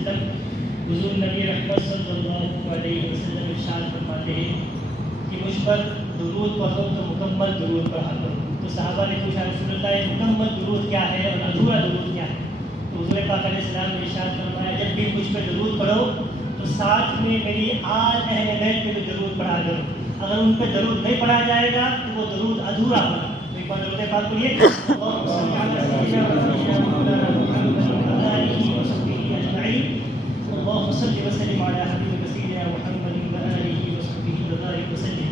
وسلم حضور نبی رحمت صلی اللہ علیہ وسلم ارشاد فرماتے ہیں کہ مجھ پر درود پڑھو تو مکمل درود پڑھا کرو. تو صحابہ نے پوچھا رسول اللہ یہ مکمل درود کیا ہے اور ادھورا درود کیا ہے؟ تو حضور پاک علیہ السلام نے ارشاد فرمایا جب بھی مجھ پہ درود پڑھو تو ساتھ میں میری آل اہل بیت پہ بھی درود پڑھا کرو. اگر ان پہ درود نہیں پڑھا جائے گا تو وہ درود ادھورا ہوگا. تو ایک بار درود پاک پڑھیے اللهم صل وسلم على حبيبك سيدنا محمد وآله وصحبه وبارك وسلم.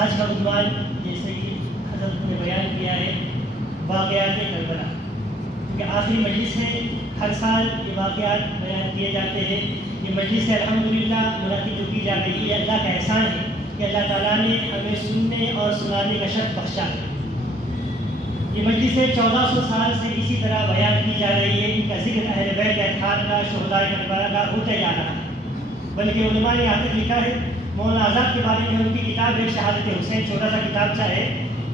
آج کا عنوان جیسے کہ حضرت نے بیان کیا ہے واقعات کربلا، کیونکہ آخری مجلس ہے، ہر سال یہ واقعات بیان کیے جاتے ہیں. یہ مجلس الحمدللہ منعقد جو کی جا رہی ہے اللہ کا احسان ہے کہ اللہ تعالیٰ نے ہمیں سننے اور سنانے کا شرف بخشا ہے. یہ مجلس 1400 سال سے اسی طرح بیان کی جا رہی ہے. ان کا ذکر اہل بیت اطہار کا، شہداء کربلا کا ہوتے جا رہا ہے. بلکہ علماء نے یہاں تک لکھا ہے، مولانا آزاد کے بارے میں ان کی کتاب ہے شہادت حسین، چھوٹا سا کتابچہ ہے.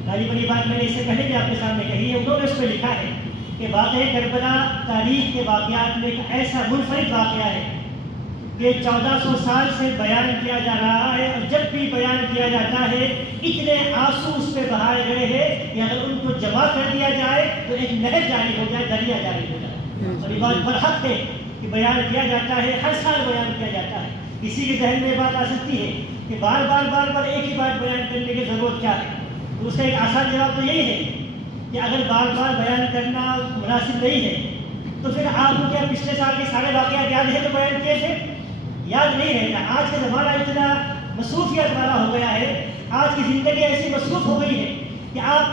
غالب بڑی بات میں نے اس سے پہلے بھی آپ کے سامنے کہی ہے. انہوں نے اس پہ لکھا ہے کہ واقعہ کربلا تاریخ کے واقعات میں ایک ایسا منفرد واقعہ ہے کہ 1400 سال سے بیان کیا جا رہا ہے، اور جب بھی بیان کیا جاتا ہے اتنے آنسو اس پہ بہائے گئے ہیں کہ اگر ان کو جمع کر دیا جائے تو ایک نہر جاری ہو جائے، دریا جاری ہو جائے. اور یہ بات برحق ہے کہ بیان کیا جاتا ہے، ہر سال بیان کیا جاتا ہے. کسی کے ذہن میں یہ بات آ سکتی ہے کہ بار بار ایک ہی بات بیان کرنے کی ضرورت کیا ہے؟ تو اس کا ایک آسان جواب تو یہی ہے کہ اگر بار بار بیان کرنا مناسب نہیں ہے تو پھر آپ کو کیا پچھلے سال کے سارے واقعات یاد ہے تو بیان کیے تھے؟ یاد نہیں رہتا. آج کا زمانہ اتنا مصروفیت والا ہو گیا ہے، آج کی زندگی ایسی مصروف ہو گئی ہے کہ آپ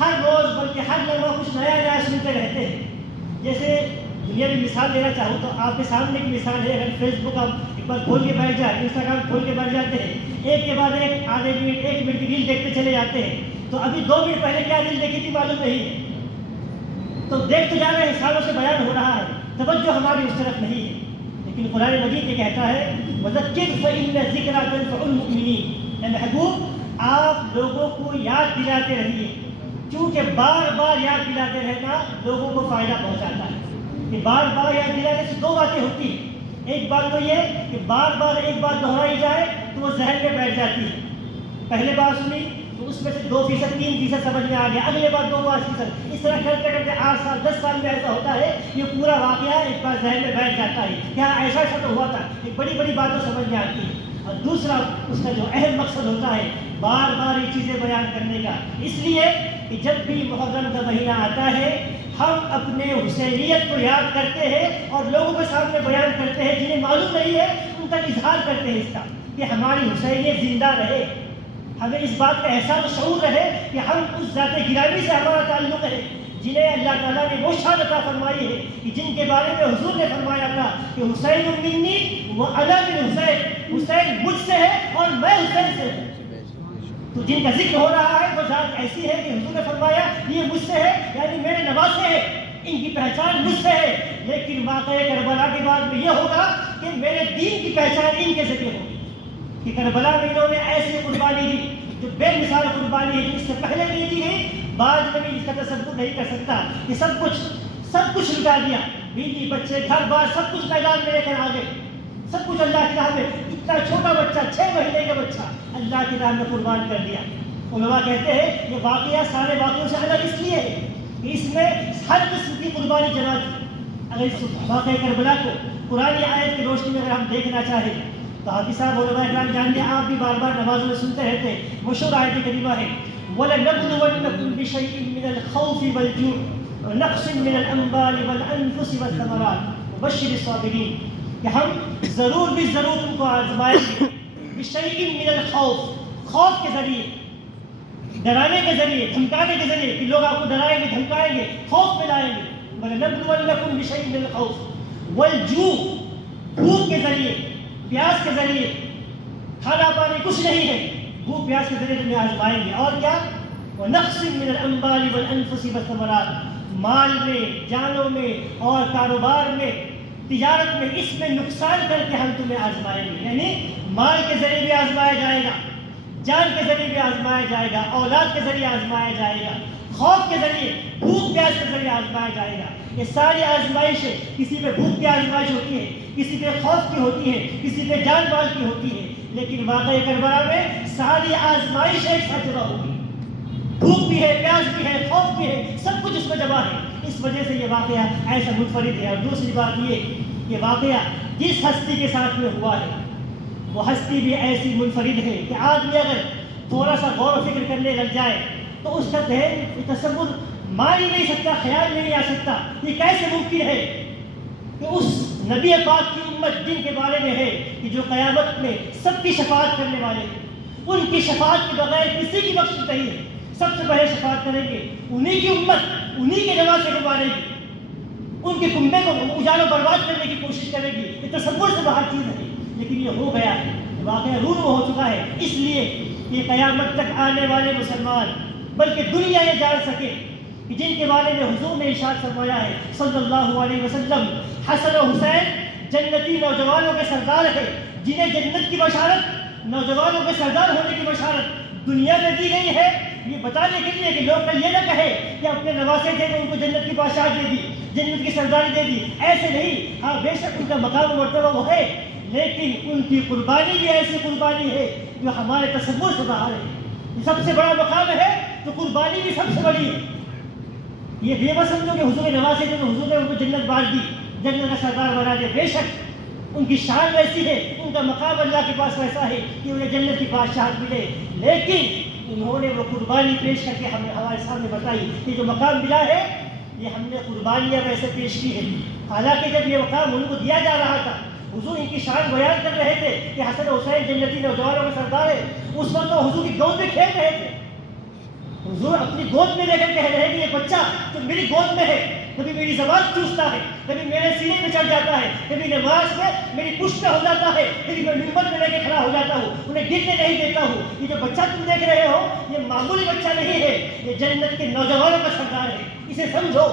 ہر روز بلکہ ہر لمحہ کچھ نیا نیا سنتے رہتے ہیں. جیسے دنیا کی مثال دینا چاہوں تو آپ کے سامنے ایک مثال ہے. اگر فیس بک آپ ایک بار کھول کے بیٹھ جائے، انسٹاگرام کھول کے بیٹھ جاتے ہیں، ایک کے بعد ایک آدھے منٹ 1 منٹ کی ریل دیکھتے چلے جاتے ہیں، تو ابھی 2 منٹ پہلے کیا ریل دیکھی تھی معلوم نہیں ہے. تو دیکھتے جا رہے ہیں، سالوں سے بیان ہو رہا ہے، توجہ ہماری اس طرف نہیں ہے. لیکن قرآن مجید یہ کہتا ہے وَذَكِّرْ فَإِنَّ الذِّكْرَىٰ تَنفَعُ الْمُؤْمِنِينَ. اے محبوب آپ لوگوں کو یاد دلاتے رہیے، کیونکہ بار بار یاد دلاتے رہنا لوگوں کو فائدہ پہنچاتا ہے. کہ بار بار یاد دلانے سے 2 باتیں ہوتی ہیں. ایک بات تو یہ کہ بار بار ایک بات دہرائی جائے تو وہ ذہن میں بیٹھ جاتی ہے. پہلے بار سنی تو اس میں سے 2%, 3% سمجھ میں آ گیا، اگلے بار 2%. اس طرح کرتے کرتے 8 سال 10 سال میں ایسا ہوتا ہے یہ پورا واقعہ ایک بار ذہن میں بیٹھ جاتا ہے. کیا ایسا تو ہوا تھا، ایک بڑی بڑی باتیں سمجھ میں آتی ہے. اور دوسرا اس کا جو اہم مقصد ہوتا ہے بار بار یہ چیزیں بیان کرنے کا، اس لیے کہ جب بھی محرم کا مہینہ آتا ہے ہم اپنے حسینیت کو یاد کرتے ہیں اور لوگوں کے سامنے بیان کرتے ہیں جنہیں معلوم نہیں ہے ان تک اظہار کرتے ہیں اس کا کہ ہماری حسینیت زندہ رہے. ہمیں اس بات کا احساس و شعور رہے کہ ہم اس ذات گرامی سے ہمارا تعلق ہے جنہیں اللہ تعالیٰ نے وہ شان عطا فرمائی ہے کہ جن کے بارے میں حضور نے فرمایا تھا کہ حسین منی وانا من حسین، حسین مجھ سے ہے اور میں حسین سے ہوں. تو جن کا ذکر ہو رہا ہے وہ ذات ایسی ہے کہ حضور نے فرمایا یہ مجھ سے ہے، یعنی میرے نواسے ہیں، ان کی پہچان مجھ سے ہے. لیکن واقعہ کربلا کے بعد میں یہ ہوگا کہ میرے دین کی پہچان ان کے ذریعے ہوگی کہ کربلا میں انہوں نے ایسی قربانی دی جو بے مثال قربانی ہے، جو اس سے پہلے نہیں دی گئی، بعد میں بھی اس کا تصور نہیں کر سکتا کہ سب کچھ لٹا دیا، بیوی بچے گھر بار سب کچھ میدان میں لے کر آ گئے، سب کچھ اللہ کی راہ میں. اتنا چھوٹا بچہ 6 مہینے کا بچہ اللہ کی راہ میں قربان کر دیا. علماء کہتے ہیں یہ واقعہ سارے واقعوں سے الگ اس لیے ہے کہ اس میں ہر قسم کی قربانی جمع تھی. اگر اس واقعہ کربلا کو قرآن آیت کی روشنی میں اگر ہم دیکھنا چاہیں تو حافظ صاحب علماء اکرام جانتے ہیں، آپ بھی بار بار نمازوں میں سنتے رہتے ہیں، مشہور آیت کریمہ ہے وَلَنَبْلُوَنَّكُمْ بِشَيْءٍ مِّنَ الْخَوْفِ وَالْجُوعِ وَنَقْصٍ مِّنَ الْأَمْوَالِ وَالْأَنفُسِ وَالثَّمَرَاتِ وَبَشِّرِ الصَّابِرِينَ. کہ ہم ضرور بھی ضرور تم کو آزمائیں گے بِشَيْءٍ مِّنَ الْخَوْفِ، خوف کے ذریعے، ڈرانے کے ذریعے، دھمکانے کے ذریعے کہ لوگ آپ کو ڈرائیں گے، دھمکائیں گے، خوف میں لائیں گے. وَلَنَبْلُوَنَّكُمْ بِشَيْءٍ مِّنَ الْخَوْفِ وَالْجُوعِ، بھوک کے ذریعے، پیاس کے ذریعے، کھانا پانی کچھ نہیں ہے، بھوک پیاس کے ذریعے تمہیں آزمائیں گے. اور کیا؟ وَنَقْصٍ مِّنَ الْأَمْوَالِ وَالْأَنفُسِ وَالثَّمَرَاتِ، مال میں، جانوں میں اور کاروبار میں، تجارت میں، اس میں نقصان کر کے ہم تمہیں آزمائیں گے. یعنی مال کے ذریعے بھی آزمایا جائے گا، جان کے ذریعے بھی آزمایا جائے گا، اولاد کے ذریعے آزمایا جائے گا، خوف کے ذریعے، بھوک پیاس کے ذریعے آزمایا جائے گا۔ یہ ساری آزمائشیں، کسی پہ بھوک کی آزمائش ہوتی ہے، کسی پہ خوف کی ہوتی ہے، کسی پہ جان مال کی ہوتی ہے، لیکن واقعہ کربلا میں ساری آزمائش ایک ساتھ جمع ہوگی۔ بھوک بھی ہے، پیاس بھی ہے، خوف بھی ہے، سب کچھ اس میں جمع ہے۔ اس وجہ سے یہ واقعہ ایسا منفرد ہے۔ اور دوسری بات یہ واقعہ جس ہستی کے ساتھ میں ہوا ہے وہ ہستی بھی ایسی منفرد ہے کہ آدمی اگر تھوڑا سا غور و فکر کرنے لگ جائے تو اس کا ذہن تصور مان ہی نہیں سکتا، خیال میں نہیں آ سکتا یہ کیسے ممکن ہے کہ اس نبی پاک کی امت جن کے بارے میں ہے کہ جو قیامت میں سب کی شفاعت کرنے والے ہیں، ان کی شفاعت کے بغیر کسی کی بخشش نہیں ہے، سب سے پہلے شفاعت کریں گے انہی کی امت، انہی کے جماعت سے گزارے گی، ان کے کنبے کو اجاڑ و برباد کرنے کی کوشش کرے گی۔ یہ تصور سے باہر چیز ہے، لیکن یہ ہو گیا ہے، واقعہ رونما ہو چکا ہے۔ اس لیے یہ قیامت تک آنے والے مسلمان بلکہ دنیا یہ جان سکے کہ جن کے بارے میں حضور نے ارشاد فرمایا ہے صلی اللہ علیہ وسلم، حسن و حسین جنتی نوجوانوں کے سردار ہیں، جنہیں جنت کی بشارت، نوجوانوں کے سردار ہونے کی بشارت دنیا میں دی گئی ہے، یہ بتانے کے لیے کہ لوگ کل یہ نہ کہے کہ اپنے نواسے تھے تو ان کو جنت کی بادشاہت دے دی، جنت کی سرداری دے دی، ایسے نہیں۔ ہاں بے شک ان کا مقام و مرتبہ وہ ہے، لیکن ان کی قربانی بھی ایسی قربانی ہے جو ہمارے تصور سے باہر ہے۔ سب سے بڑا مقام ہے تو قربانی بھی سب سے بڑی ہے۔ یہ بے بس سمجھو کہ حضور نواسے تھے تو حضور نے ان کو جنت بانٹ دی، جنت کا سردار بنا دیا، بے شک ان کی شان ویسی ہے، ان کا مقام اللہ کے پاس ویسا ہے کہ انہیں جنت کی بادشاہت ملے، لیکن انہوں نے وہ قربانی پیش کر کے ہمارے سامنے بتائی کہ جو مقام ملا ہے یہ ہم نے قربانیاں ویسے پیش کی ہے۔ حالانکہ جب یہ مقام ان کو دیا جا رہا تھا، حضور ان کی شان بیان کر رہے تھے کہ حسن حسین جنتی نوجوانوں کے سردار ہے، اس وقت تو حضور کی گود میں کھیل رہے تھے، حضور اپنی گود میں لے کر کہہ رہے ہیں کہ یہ بچہ جو میری گود میں ہے، کبھی میری زبان چوستا ہے، کبھی میرے سینے پہ چڑھ جاتا ہے، کبھی نماز میں میری پشت پہ ہو جاتا ہے، کبھی میں منبر میں لے کے کھڑا ہو جاتا ہوں، انہیں گرنے نہیں دیتا ہوں۔ یہ جو بچہ تم دیکھ رہے ہو یہ معمولی بچہ نہیں ہے، یہ جنت کے نوجوانوں کا سردار ہے، اسے سمجھو۔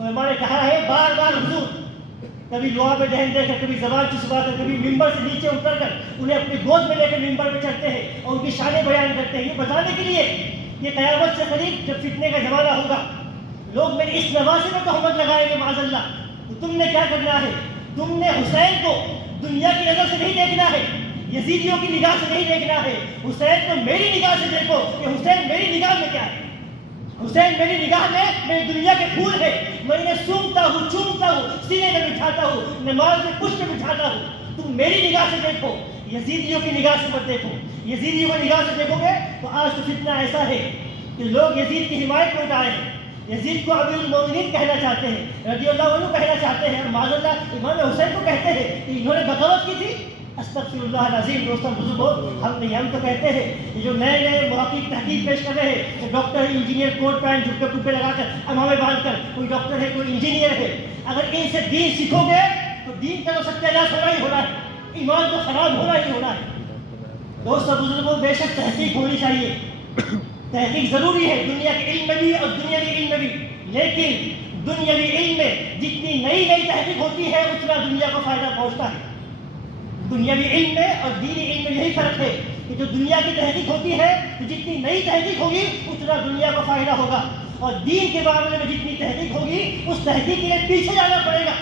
علماء نے کہا ہے بار بار حضور کبھی لوہا پہ دہن دے کر، کبھی زبان چسوا کر، کبھی ممبر سے نیچے اتر کر انہیں اپنی گود میں لے کر ممبر پہ چڑھتے ہیں اور ان کی شانیں بیان کرتے ہیں، یہ بتانے کے لیے یہ قیامت سے قریب جب فتنے کا زمانہ ہوگا لوگ میرے اس نواسے میں تہمت لگائیں گے معاذ اللہ، تو تم نے کیا کرنا ہے؟ تم نے حسین کو دنیا کی نظر سے نہیں دیکھنا ہے، یزیدیوں کی نگاہ سے نہیں دیکھنا ہے، حسین کو میری نگاہ سے دیکھو کہ حسین میری نگاہ میں کیا ہے۔ حسین میری نگاہ میں میری دنیا کے پھول ہے، میں انہیں سونگتا ہوں، چومتا ہوں، سینے میں بٹھاتا ہوں، نماز میں پشت میں بٹھاتا ہوں۔ تم میری نگاہ سے دیکھو، یزیدیوں کی نگاہ سے مت دیکھو۔ یزیدیوں کی نگاہ سے دیکھو گے تو آج تو فتنہ ایسا ہے کہ لوگ یزید کی حمایت میں اٹھائے ہیں، یزید کو امیر المومنین کہنا چاہتے ہیں، رضی اللہ عنہ کہنا چاہتے ہیں، اور معاذ اللہ امام حسین کو کہتے ہیں کہ انہوں نے بغاوت کی تھی۔ استغفر اللہ العظیم۔ دوستوں بزرگوں، ہم تو کہتے ہیں کہ جو نئے نئے محقق تحقیق پیش کر رہے ہیں، ڈاکٹر انجینئر کوٹ پینٹ جھٹے ٹوپے لگا کر امامے باندھ کر، کوئی ڈاکٹر ہے کوئی انجینئر ہے، اگر ان سے دین سیکھو گے تو دین کا تو ستیہ ناش ہونا ہی ہونا ہے، ایمان تو خراب ہونا ہی ہونا ہے۔ دوستوں بزرگوں، بے شک تحقیق ہونی چاہیے، تحقیق ضروری ہے دنیا کے علم میں بھی اور دنیاوی علم میں بھی، لیکن دنیاوی علم میں جتنی نئی نئی تحقیق ہوتی ہے اتنا دنیا کو فائدہ پہنچتا ہے۔ دنیاوی علم میں اور دینی علم میں یہی فرق ہے کہ جو دنیا کی تحقیق ہوتی ہے تو جتنی نئی تحقیق ہوگی اتنا دنیا کو فائدہ ہوگا، اور دین کے معاملے میں جتنی تحقیق ہوگی اس تحقیق کے لیے پیچھے جانا پڑے گا۔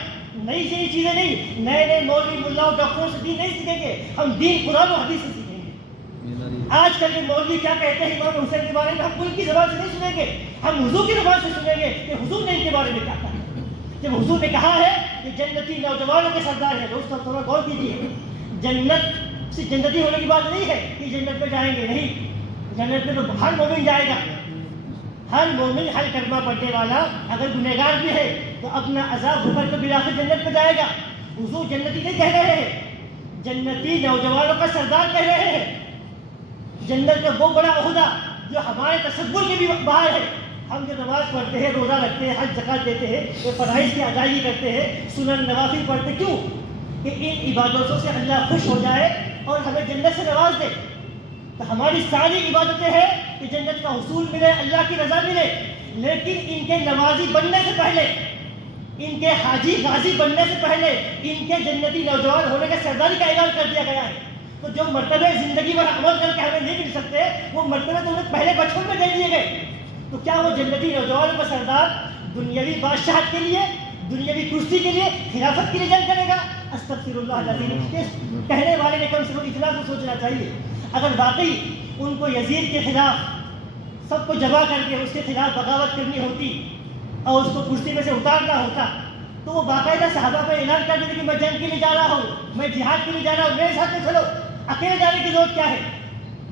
نئی چیزیں نہیں، نئے نئے مولوی ملاؤں ڈاکٹروں سے دین نہیں سیکھیں گے، ہم دین قرآن و حدیث سے سیکھیں گے۔ آج کل کے مولوی کیا کہتے ہیں امام حسین کے بارے میں، ہم ان کی زبان سے نہیں سنیں گے، ہم حضور کی زبان سے سنیں گے کہ حضور نے ان کے بارے میں کیا کہا۔ جب حضور نے کہا ہے کہ جنتی نوجوانوں کے سردار ہیں، دوستوں تھوڑا غور کیجیے، جنت سے جنتی ہونے کی بات نہیں ہے کہ جنت میں جائیں گے، نہیں، جنت میں تو ہر مومن جائے گا، ہر مومن ہر کلمہ پڑھنے والا اگر گنہگار بھی ہے تو اپنا عذاب بھر کر بالآخر جنت میں جائے گا۔ حضور جنتی نہیں کہہ رہے ہیں، جنتی نوجوانوں کا سردار کہہ رہے ہیں۔ جنت کا وہ بڑا عہدہ جو ہمارے تصور کے بھی باہر ہے۔ ہم جو نماز پڑھتے ہیں، روزہ رکھتے ہیں، حج زکوٰۃ دیتے ہیں، یہ فرائض کی ادائیگی کرتے ہیں، سنن نوافل پڑھتے، کیوں؟ کہ ان عبادتوں سے اللہ خوش ہو جائے اور ہمیں جنت سے نواز دے۔ تو ہماری ساری عبادتیں ہیں کہ جنت کا حصول ملے، اللہ کی رضا ملے، لیکن ان کے نمازی بننے سے پہلے، ان کے حاجی غازی بننے سے پہلے ان کے جنتی نوجوان ہونے کے سرداری کا اعلان کر دیا گیا ہے۔ تو جو مرتبے زندگی بھر عمل کر کے ہمیں نہیں مل سکتے وہ مرتبے تو انہیں پہلے بچپن میں دے دیے گئے. تو کیا وہ جنتی نوجوانوں کا سردار دنیاوی بادشاہت کے لیے, دنیاوی کرسی کے لیے, خلافت کے لیے جنگ کرے گا؟ استغفر اللہ العظیم. کہنے والے نے کم سے کم اتنا تو سوچنا چاہیے. اگر واقعی ان کو یزید کے خلاف سب کو جمع کر کے اس کے خلاف بغاوت کرنی ہوتی اور اس کو کرسی میں سے اتارنا ہوتا تو وہ باقاعدہ صحابہ کو اعلان کر دیتے کہ میں جنگ کے لیے جا رہا ہوں, میں جہاد کے لیے جا رہا ہوں, میرے ساتھ میں چلو. اکیلے جانے کی ضرورت کیا ہے؟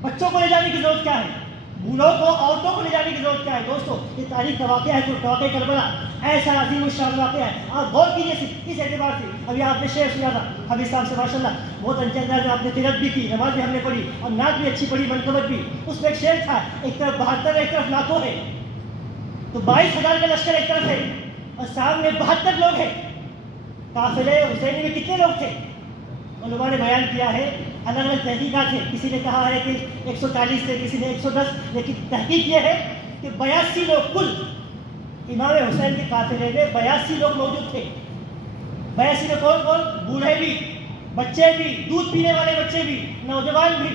بچوں کو لے جانے کی ضرورت کیا ہے؟ بوڑھوں کو, عورتوں کو لے جانے کی ضرورت کیا ہے؟ دوستو یہ تاریخ کا واقعہ ہے, واقعہ کربلا ایسا عظیم الشان واقعہ ہے. آپ غور کیجیے اس اعتبار سے. ابھی آپ نے شعر سنا تھا حبیب صاحب سے, ماشاء اللہ بہت اچھا انداز میں آپ نے تلاوت بھی کی, نماز بھی ہم نے پڑھی اور نعت بھی اچھی پڑھی, منقبت بھی. اس میں ایک شعر تھا, ایک طرف 72 ایک طرف لاکھوں ہے, تو 22,000 کا لشکر ایک طرف ہے اور سامنے 72 لوگ ہیں. قافلے حسینی میں کتنے لوگ تھے؟ علماء نے بیان کیا ہے, الگ الگ تحقیقات ہیں. کسی نے کہا ہے کہ 140 تھے, کسی نے 110, لیکن تحقیق یہ ہے کہ 82 لوگ کل امام حسین کے قافلے میں 82 لوگ موجود تھے. 82 میں کون کون؟ بوڑھے بھی, بچے بھی, دودھ پینے والے بچے بھی, نوجوان بھی,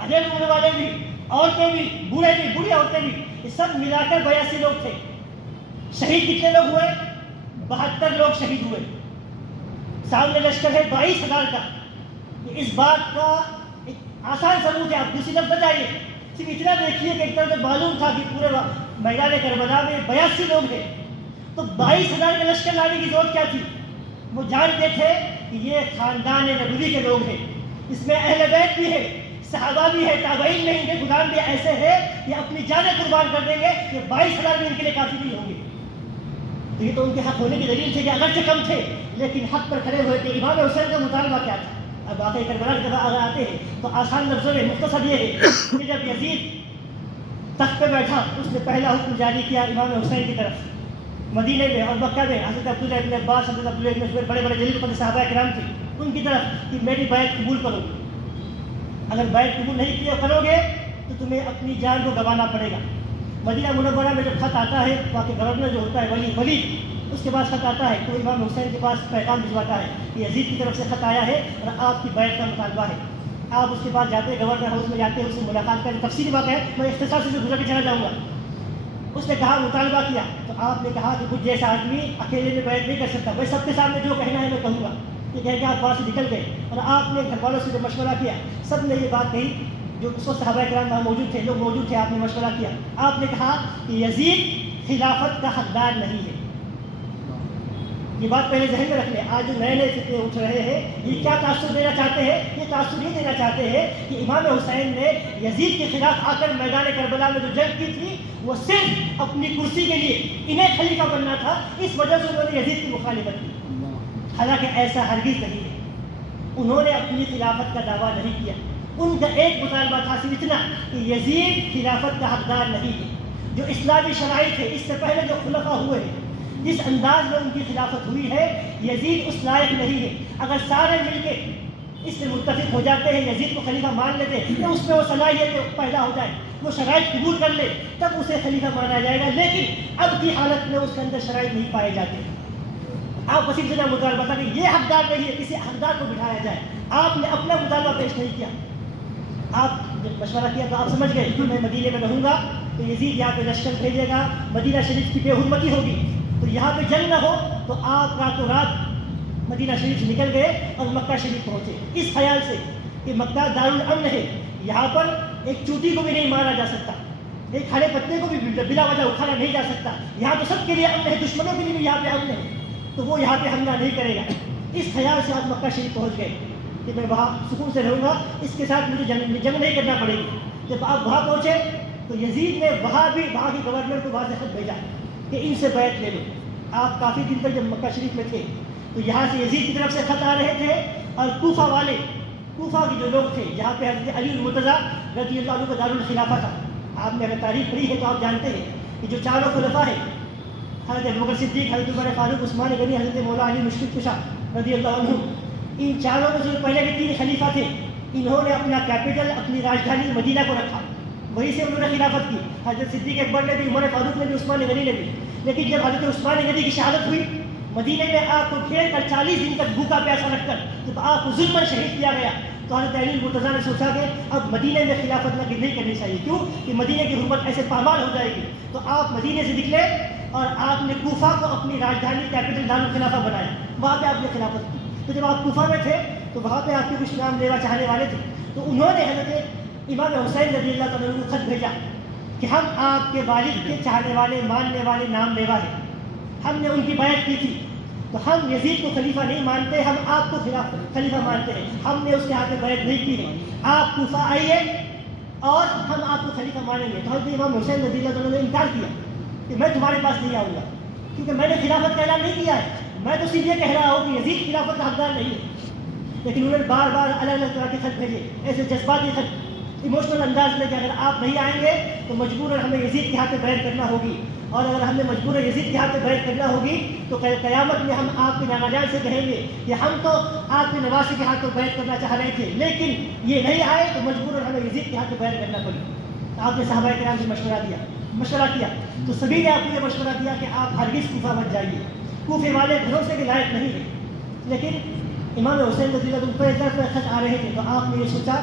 اجل ہونے والے بھی, عورتیں بھی, بوڑھے بھی, بوڑھی عورتیں بھی, یہ سب ملا کر 82 لوگ تھے. شہید کتنے لوگ ہوئے؟ 72 لوگ شہید ہوئے. سامنے لشکر ہے 22,000 کا. اس بات کا ایک آسان ثبوت ہے, آپ دوسری طرف نہ جائیے, صرف اتنا دیکھیے کہ ایک طرف سے معلوم تھا کہ پورے میدان کربلا میں 82 لوگ ہیں, تو 22,000 کا لشکر لانے کی ضرورت کیا تھی؟ وہ جانتے تھے کہ یہ خاندان نبوی کے لوگ ہیں, اس میں اہل بیت بھی ہے, صحابہ بھی ہے, تابعین میں ان کے غلام بھی ایسے ہیں کہ اپنی جانیں قربان کر دیں گے, یہ 22,000 بھی ان کے لیے کافی نہیں ہوں گے. تو یہ تو ان کے حق ہونے کی دلیل تھی کہ اگرچہ کم تھے لیکن حق پر کھڑے ہوئے تھے. امام حسین کا مطالبہ کیا تھا؟ اب واقعی کربلا کی طرف اگر آتے ہیں تو آسان لفظوں میں مختصر یہ ہے کہ جب یزید تخت پہ بیٹھا اس نے پہلا حکم جاری کیا امام حسین کی طرف. مدینے میں اور مکہ میں حضرت عبداللہ ابن عباس, حضرت عبداللہ ابن زبیر, بڑے بڑے جلیل قدر صحابہ کرام تھے, ان کی طرف کہ میری بیعت قبول کرو. اگر بیعت قبول نہیں کیا کرو گے تو تمہیں اپنی جان کو گنوانا پڑے گا. مدینہ منورہ میں جب خط آتا ہے وہاں کے گورنر جو ہوتا ہے ولی, اس کے پاس خط آتا ہے تو امام حسین کے پاس پیغام بھجواتا ہے کہ یزید کی طرف سے خط آیا ہے اور آپ کی بیعت کا مطالبہ ہے. آپ اس کے پاس جاتے ہیں, گورنر ہاؤس میں جاتے ہیں, اس سے ملاقات کریں. تفصیلی بات ہے, میں اختصار سے گزر کے چلا جاؤں گا. اس نے کہا مطالبہ کیا تو آپ نے کہا کہ کچھ جیسا آدمی اکیلے میں بیعت نہیں کر سکتا, میں سب کے سامنے جو کہنا ہے میں کہوں گا. یہ کہہ کے آپ وہاں سے نکل گئے اور آپ نے گھر والوں سے جو مشورہ کیا سب نے یہ بات کہی, جو اس وقت صحابہ کرام وہاں موجود تھے, لوگ موجود تھے, آپ نے مشورہ کیا. آپ نے کہا کہ یزید خلافت کا حقدار نہیں ہے. یہ بات پہلے ذہن میں رکھ لیں. آج جو نئے نئے فتنے اٹھ رہے ہیں یہ کیا تاثر دینا چاہتے ہیں؟ یہ تاثر یہ دینا چاہتے ہیں کہ امام حسین نے یزید کے خلاف آ کر میدان کربلا میں جو جنگ کی تھی وہ صرف اپنی کرسی کے لیے, انہیں خلیفہ بننا تھا, اس وجہ سے انہوں نے یزید کی مخالفت کی. حالانکہ ایسا ہرگز نہیں ہے. انہوں نے اپنی خلافت کا دعویٰ نہیں کیا. ان کا ایک مطالبہ تھا صرف اتنا کہ یزید خلافت کا حقدار نہیں ہے. جو اسلامی شرائط ہے, اس سے پہلے جو خلفاء ہوئے ہیں, جس انداز میں ان کی خلافت ہوئی ہے, یزید اس لائق نہیں ہے. اگر سارے مل کے اس سے متفق ہو جاتے ہیں, یزید کو خلیفہ مان لیتے ہیں تو اس میں وہ صلاحیت پیدا ہو جائے, وہ شرائط قبول کر لے, تب اسے خلیفہ مانا جائے گا. لیکن اب کی حالت میں اس کے اندر شرائط نہیں پائے جاتے. آپ وسیع سے مطالبہ تھا کہ یہ حقدار نہیں ہے, کسی حقدار کو بٹھایا جائے. آپ نے اپنا مطالبہ پیش نہیں کیا. آپ جب مشورہ کیا تو آپ سمجھ گئے کہ میں مدینے میں رہوں گا تو یزید یہاں پہ لشکر بھیجے گا, مدینہ شریف کی بے حرمتی ہوگی, تو یہاں پہ جنگ نہ ہو. تو آپ راتوں رات مدینہ شریف سے نکل گئے اور مکہ شریف پہنچے, اس خیال سے کہ مکہ دارالامن ہے, یہاں پر ایک چوٹی کو بھی نہیں مارا جا سکتا, ایک ہرے پتے کو بھی بلا وجہ اکھاڑا نہیں جا سکتا, یہاں تو سب کے لیے امن ہے, دشمنوں کے لیے بھی یہاں پہ امن ہے, تو وہ یہاں پہ حملہ نہیں کرے گا. اس خیال سے آپ مکہ شریف پہنچ گئے کہ میں وہاں سکون سے رہوں گا, اس کے ساتھ مجھے جنگ نہیں کرنا پڑے گی. جب آپ وہاں پہنچے تو یزید نے وہاں بھی وہاں کے گورنر کو واضح خط بھیجا کہ ان سے بیعت لے لو. آپ کافی دن تک جب مکہ شریف میں تھے تو یہاں سے یزید کی طرف سے خط آ رہے تھے, اور کوفہ والے, کوفہ کے جو لوگ تھے جہاں پہ حضرت علی المرتضیٰ رضی اللہ عنہ کا دارالخلافہ تھا, آپ نے اگر تاریخ پڑھی ہے تو آپ جانتے ہیں کہ جو چاروں خلفاء ہیں, حضرت ابوبکر صدیق, حضرت عمر فاروق, عثمان غنی, حضرت مولا علی مشکل کشا رضی اللہ عنہ, ان چاروں میں جو پہلے کے 3 خلیفہ تھے انہوں نے اپنا کیپٹل, اپنی راجدھانی مدینہ کو رکھا, وہیں سے انہوں نے خلافت کی. حضرت صدیق اکبر نے بھی, عمر فاروق نے بھی, عثمان غنی نے بھی. لیکن جب حضرت عثمان غنی کی شہادت ہوئی, مدینے میں آپ کو گھیر کر 40 دن تک بھوکا پیاسا رکھ کر جب آپ کو ظلماً شہید کیا گیا تو حضرت علی مرتضیٰ نے سوچا کہ اب مدینے میں خلافت نہیں کرنی چاہیے، کیوں کہ مدینے کی حرمت ایسے پامال ہو جائے گی۔ تو آپ مدینے سے نکلے اور آپ نے کوفہ کو اپنی راجدھانی کیپٹل دارالخلافہ بنایا، وہاں پہ آپ نے خلافت کی۔ تو جب آپ کوفہ میں تھے تو وہاں پہ آپ کے کچھ نام لیوا چاہنے والے تھے، تو انہوں نے حضرت امام حسین رضی اللہ تعالیٰ عنہ کو خط بھیجا کہ ہم آپ کے والد کے چاہنے والے ماننے والے نام لیوا ہیں، ہم نے ان کی بیعت کی تھی، تو ہم یزید کو خلیفہ نہیں مانتے، ہم آپ کو خلیفہ مانتے ہیں، ہم نے اس کے ہاتھ میں بیعت نہیں کی ہے، آپ کوفہ آئیے اور ہم آپ کو خلیفہ مانیں گے۔ تو حضرت امام حسین رضی اللہ عنہ نے انکار کیا کہ میں تمہارے پاس نہیں آؤں گا، کیونکہ میں نے خلافت کا اعلان نہیں کیا ہے، میں تو صرف یہ کہہ رہا ہوں کہ یزید خلافت کا حقدار نہیں ہے۔ لیکن انہوں نے بار بار الگ الگ طرح کے خط بھیجے، ایسے جذباتی خط، ایموشنل انداز میں کہ اگر آپ نہیں آئیں گے تو مجبوراً ہمیں یزید کے ہاتھ میں بیعت کرنا ہوگی، اور اگر ہمیں مجبوراً یزید کے ہاتھ میں بیعت کرنا ہوگی تو قیامت میں ہم آپ کے نانا جان سے کہیں گے کہ ہم تو آپ کے نواسی کے ہاتھ میں بیعت کرنا چاہ رہے تھے لیکن یہ نہیں آئے تو مجبوراً ہمیں یزید کے ہاتھ میں بیعت کرنا پڑی۔ آپ نے صحابہ کرام سے مشورہ کیا تو سبھی نے آپ کو یہ مشورہ دیا کہ آپ ہرگز کوفہ مت جائیے، کوفے والے بھروسے کے لائق نہیں ہیں۔ لیکن امام حسین رضی اللہ عنہ پر ایک طرف خط آ رہے تھے تو آپ نے یہ سوچا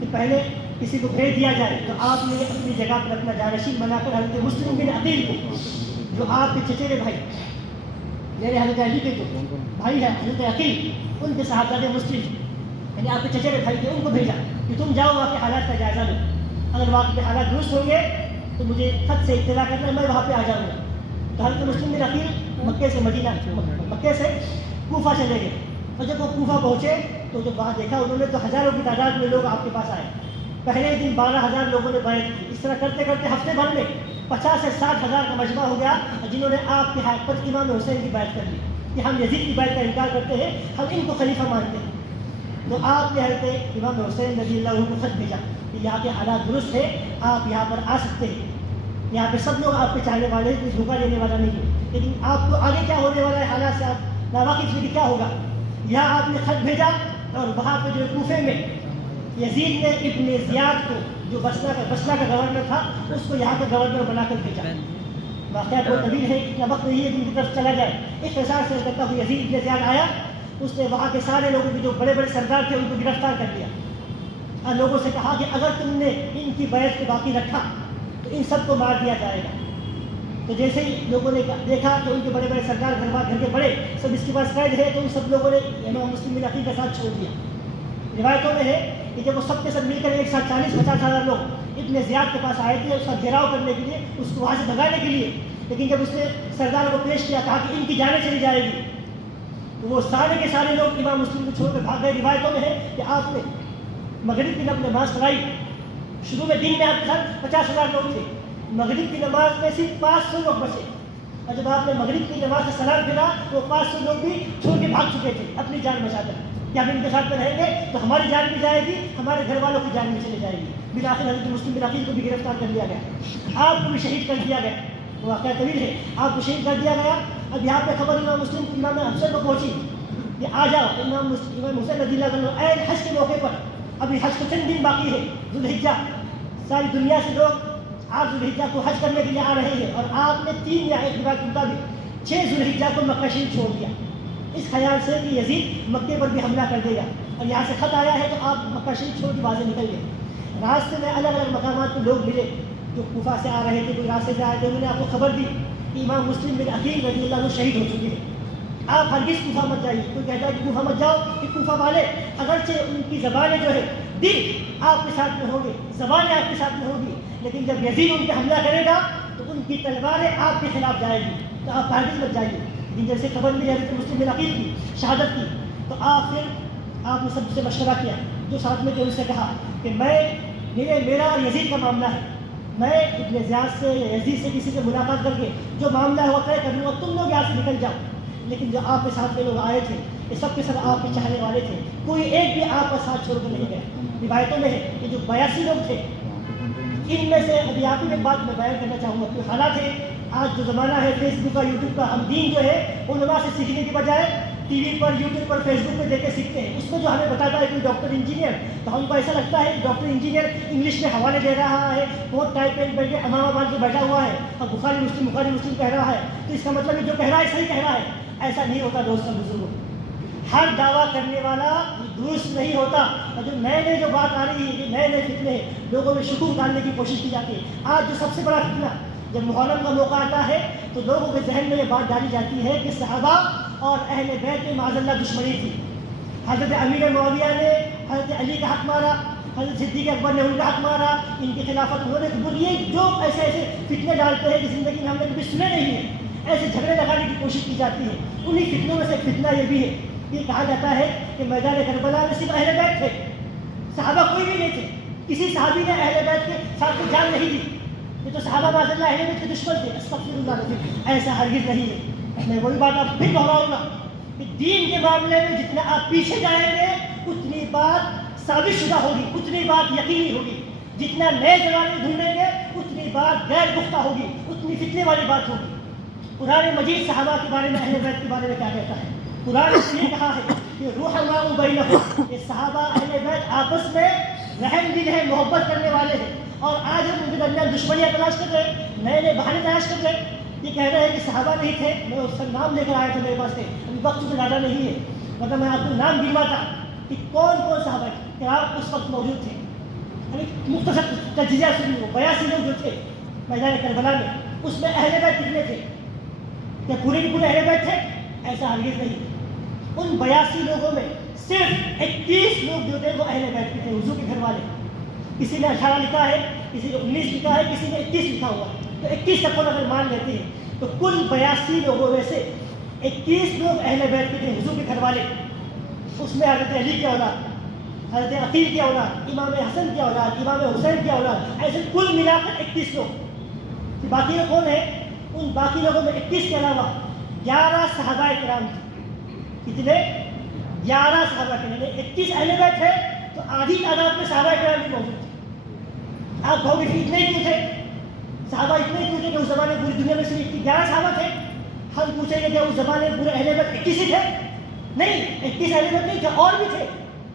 کہ پہلے کسی کو بھیج دیا جائے، تو آپ نے اپنی جگہ پر اپنا جانشین بنا کر حضرت مسلم بن عقیل کو، جو آپ کے چچیرے بھائی میرے حضرت علی کے جو بھائی ہیں حضرت عقیل، ان کے صاحبزادے مسلم یعنی آپ کے چچیرے بھائی تھے، ان کو بھیجا کہ تم جاؤ وہاں کے حالات کا جائزہ لو، اگر وہاں کے حالات درست ہوں گے تو مجھے خط سے اطلاع کرنا، میں وہاں پہ آ جاؤں گا۔ تو حضرت مسلم بن عقیل مکے سے کوفہ چلے گئے، اور جب وہ کوفہ پہنچے تو جب وہاں دیکھا انہوں نے تو ہزاروں کی تعداد میں لوگ آپ کے پاس آئے۔ پہلے دن 12,000 لوگوں نے بیعت کی، اس طرح کرتے کرتے ہفتے بھر میں 50 سے 60,000 کا مجمع ہو گیا جنہوں نے آپ کے ہاتھ پر امام حسین کی بیعت کر لی کہ ہم یزید کی بیعت کا انکار کرتے ہیں، ہم ان کو خلیفہ مانتے ہیں۔ تو آپ نے حضرت امام حسین رضی اللہ عنہ کو خط بھیجا کہ یہاں کے حالات درست ہیں، آپ یہاں پر آ سکتے ہیں، یہاں پہ سب لوگ آپ کے چاہنے والے ہیں، کوئی دھوکہ دینے والا نہیں ہے، لیکن آپ کو آگے کیا ہونے والا ہے حالات سے آپ ناواقف ہیں کہ کیا ہوگا۔ یہاں آپ نے خط بھیجا اور وہاں پہ جو کوفے میں یزید نے ابن زیاد کو جو بصرہ کا گورنر تھا اس کو یہاں کا گورنر بنا کر بھیجا۔ واقعات بہت طویل ہے، اتنا وقت نہیں ہے کہ ان کی طرف چلا جائے۔ اس حساب سے کرتا ہوں یزید ابن زیاد آیا، اس نے وہاں کے سارے لوگوں کے جو بڑے بڑے سردار تھے ان کو گرفتار کر لیا اور لوگوں سے کہا کہ اگر تم نے ان کی بیعت کو باقی رکھا تو ان سب کو مار دیا جائے گا۔ تو جیسے ہی لوگوں نے دیکھا کہ ان کے بڑے بڑے سردار گھر کے بڑے سب اس کے پاس قید ہے تو ان سب لوگوں نے امام مسلم بن عقیل کے ساتھ چھوڑ دیا۔ روایتوں میں ہے کہ جب وہ سب کے سب مل کر ایک ساتھ 40-50 ہزار لوگ ابن زیاد کے پاس آئے تھے اس کا گھیراؤ کرنے کے لیے، اس کو وہاں سے بھگانے کے لیے، لیکن جب اس نے سردار کو پیش کیا کہا کہ ان کی جانیں چلی جائے گی تو وہ سارے کے سارے لوگ امام مسلم کو چھوڑ کر بھاگ گئے۔ روایتوں میں ہے کہ آپ نے مغرب کی نماز پڑھائی، شروع میں دن میں آپ کے ساتھ 50,000 لوگ تھے، مغرب کی نماز میں صرف 500 لوگ بچے، اور جب آپ نے مغرب کی نماز سے سلام پھیرا تو 500 لوگ بھی چھوڑ کے بھاگ چکے تھے اپنی جان بچا کر کہ ہم ان کے ساتھ میں رہیں گے تو ہماری جان بھی جائے گی، ہمارے گھر والوں کی جان بھی چلی جائے گی۔ بالآخر حضرت مسلم بن عقیل کو بھی گرفتار کر لیا گیا، آپ کو بھی شہید کر دیا گیا۔ واقعہ طویل ہے، آپ کو شہید کر دیا گیا۔ اب یہاں پہ خبر امام مسلم کی امام حسین کو پہنچی کہ آ جاؤ، امام حسین رضی اللہ عنہ عین حج کے موقع پر، ابھی حج کو چند دن باقی ہے، ذوالحجہ، ساری دنیا سے لوگ آپ ذوالحجہ کو حج کرنے کے لیے آ رہے ہیں، اور آپ نے 3 یا 1 روایت کے مطابق 6 ذوالحجہ کو مکہ شریف چھوڑ دیا اس خیال سے کہ یزید مکے پر بھی حملہ کر دے گا، اور یہاں سے خط آیا ہے تو آپ مکہ شریف چھوڑ کے واضح نکل گئے۔ راستے میں الگ الگ مقامات پہ لوگ ملے جو کوفہ سے آ رہے تھے، کوئی راستے سے آئے تھے، انہوں نے آپ کو خبر دی کہ امام مسلم بن عقیل رضی اللہ عنہ شہید ہو چکے ہیں، آپ ہرگز کوفہ مت جائیے۔ کوئی کہتا ہے کہ کوفہ مت جاؤ، کہ کوفہ والے اگرچہ ان کی زبانیں جو ہے دل آپ کے ساتھ میں ہوں گے، زبانیں آپ کے ساتھ میں ہوں گی، لیکن جب یزید ان پہ حملہ کرے گا تو ان کی تلواریں آپ کے خلاف جائے گی، تو آپ ہرگز مت جائیے۔ لیکن جیسے خبر ملی حضرت مسلم بن عقیل کی شہادت کی تو آپ نے سب سے مشورہ کیا، جو ساتھ میں تھے ان سے کہا کہ میرا اور یزید کا معاملہ ہے، میں ابن زیاد سے یا یزید سے کسی سے ملاقات کر کے جو معاملہ ہے وہ طے کر لوں گا، تم لوگ یہاں سے نکل جاؤ۔ لیکن جو آپ کے ساتھ کے لوگ آئے تھے یہ سب کے سب آپ کے چاہنے والے تھے، کوئی ایک بھی آپ کا ساتھ چھوڑ کر نہیں گیا۔ روایتوں میں ہے کہ جو 82 لوگ تھے ان میں سے ابھی آپ ایک بات میں بیان کرنا چاہوں گا کہ حالات ہے آج جو زمانہ ہے فیس بک کا، یوٹیوب کا، ہم دین جو ہے علماء سے سیکھنے کی بجائے ٹی وی پر، یوٹیوب پر، فیس بک پہ دیکھ کے سیکھتے ہیں۔ اس میں جو ہمیں بتاتا ہے کوئی ڈاکٹر انجینئر تو ہم کو ایسا لگتا ہے کہ ڈاکٹر انجینئر انگلش میں حوالے دے رہا ہے، بہت ٹائپ پہ بیٹھ کے امامہ باندھ کے بیٹھا ہوا ہے اور بخاری مسلم کہہ رہا ہے، تو اس کا مطلب جو کہہ رہا ہے صحیح کہہ رہا ہے۔ ایسا نہیں ہوتا دوستوں بزرگوں. ہر دعویٰ کرنے والا درست نہیں ہوتا. اور جو نئے جو بات آ رہی ہے، جو نئے فتنے لوگوں میں شکوک ڈالنے کی کوشش کی جاتی ہے. آج جو سب سے بڑا فتنہ، جب محرم کا موقع آتا ہے تو لوگوں کے ذہن میں یہ بات ڈالی جاتی ہے کہ صحابہ اور اہل بیت میں معاذ اللہ دشمنی تھی. حضرت امیر معاویہ نے حضرت علی کا حق مارا، حضرت صدیق اکبر نے ان کا حق مارا، ان کی خلافت انہوں نے قبول. یہ جو ایسے فتنے ڈالتے ہیں کہ زندگی میں ہم نے کبھی سنے نہیں ہیں، ایسے جھگڑے لگانے کی کوشش کی جاتی ہے. انہی فتنوں میں سے ایک فتنہ یہ بھی ہے. یہ کہا جاتا ہے کہ میدان کربلا میں صرف اہل بیت تھے، صحابہ کوئی بھی نہیں تھے. کسی صحابی نے اہل بیت کے ساتھ کوئی جان نہیں دی. یہ تو صحابہ معاذ اللہ اہل بیت کے دشمن تھے. استغفر اللہ العظیم، ایسا ہرگز نہیں ہے. میں وہی بات آپ پھر دہراؤں گا کہ دین کے معاملے میں جتنا آپ پیچھے جائیں گے اتنی بات ثابت شدہ ہوگی، اتنی بات یقینی ہوگی. جتنا نئے زمانے ڈھونڈیں گے اتنی بات غیر پختہ ہوگی، اتنی فتنے والی بات ہوگی. قرآن مجید صحابہ کے بارے میں، اہل بیت کے بارے میں کیا کہتا ہے؟ قرآن نے یہ کہا ہے کہ روح اللہ بینہم، یہ صحابہ اہل بیت آپس میں رحم دل ہے، محبت کرنے والے ہیں. اور آج ہم ان کے درمیان دشمنیاں تلاش کر رہے ہیں، نئے نئے بہانے تلاش کر رہے ہیں. یہ کہہ رہے ہیں کہ صحابہ نہیں تھے. میں اس کا نام لے کر آیا تھا میرے پاس سے، ابھی وقت تو زیادہ نہیں ہے، مطلب میں آپ کو نام گنواتا کہ کون کون صحابہ کہ آپ اس وقت موجود تھے. مختصر تجزیہ سنیے. وہ 82 لوگ جو تھے میدان کربلا میں، اس میں اہل بیت کتنے تھے؟ کیا پورے کے پورے اہل بیت تھے؟ ایسا ہرگز نہیں. ان 82 لوگوں میں صرف 21 لوگ جو تھے وہ اہل بیت کے تھے، حضور کے گھر والے. کسی نے 18 لکھا ہے، کسی نے 19 لکھا ہے، کسی نے 21 لکھا ہوا ہے. تو 21 تک اگر مان لیتے ہیں تو کل 82 لوگوں میں سے 21 لوگ اہل بیت کے تھے، حضور کے گھر والے. اس میں حضرت علی کی اولاد، حضرت عقیل کی اولاد، امام حسن کی اولاد، امام حسین کی اولاد، ایسے کل ملا کر 21 لوگ. باقی لوگ کون ہیں؟ ان باقی لوگوں میں 21 کے علاوہ 11 صحابہ کرام تھے. کتنے؟ 11 صحابہ کرام. 21 اہل بیت تھے تو آدھی تعداد میں صحابہ کرام بھی موجود تھے. آپ کہو گے کہ اتنے کیوں تھے؟ صحابہ اتنے کیوں تھے کہ اس زمانے میں پوری دنیا میں صرف 11 صحابہ تھے؟ ہم پوچھیں گے کہ اس زمانے میں پورے اہل بیت 21 ہی تھے؟ نہیں، 21 اہل بیت نہیں تھے، اور بھی تھے.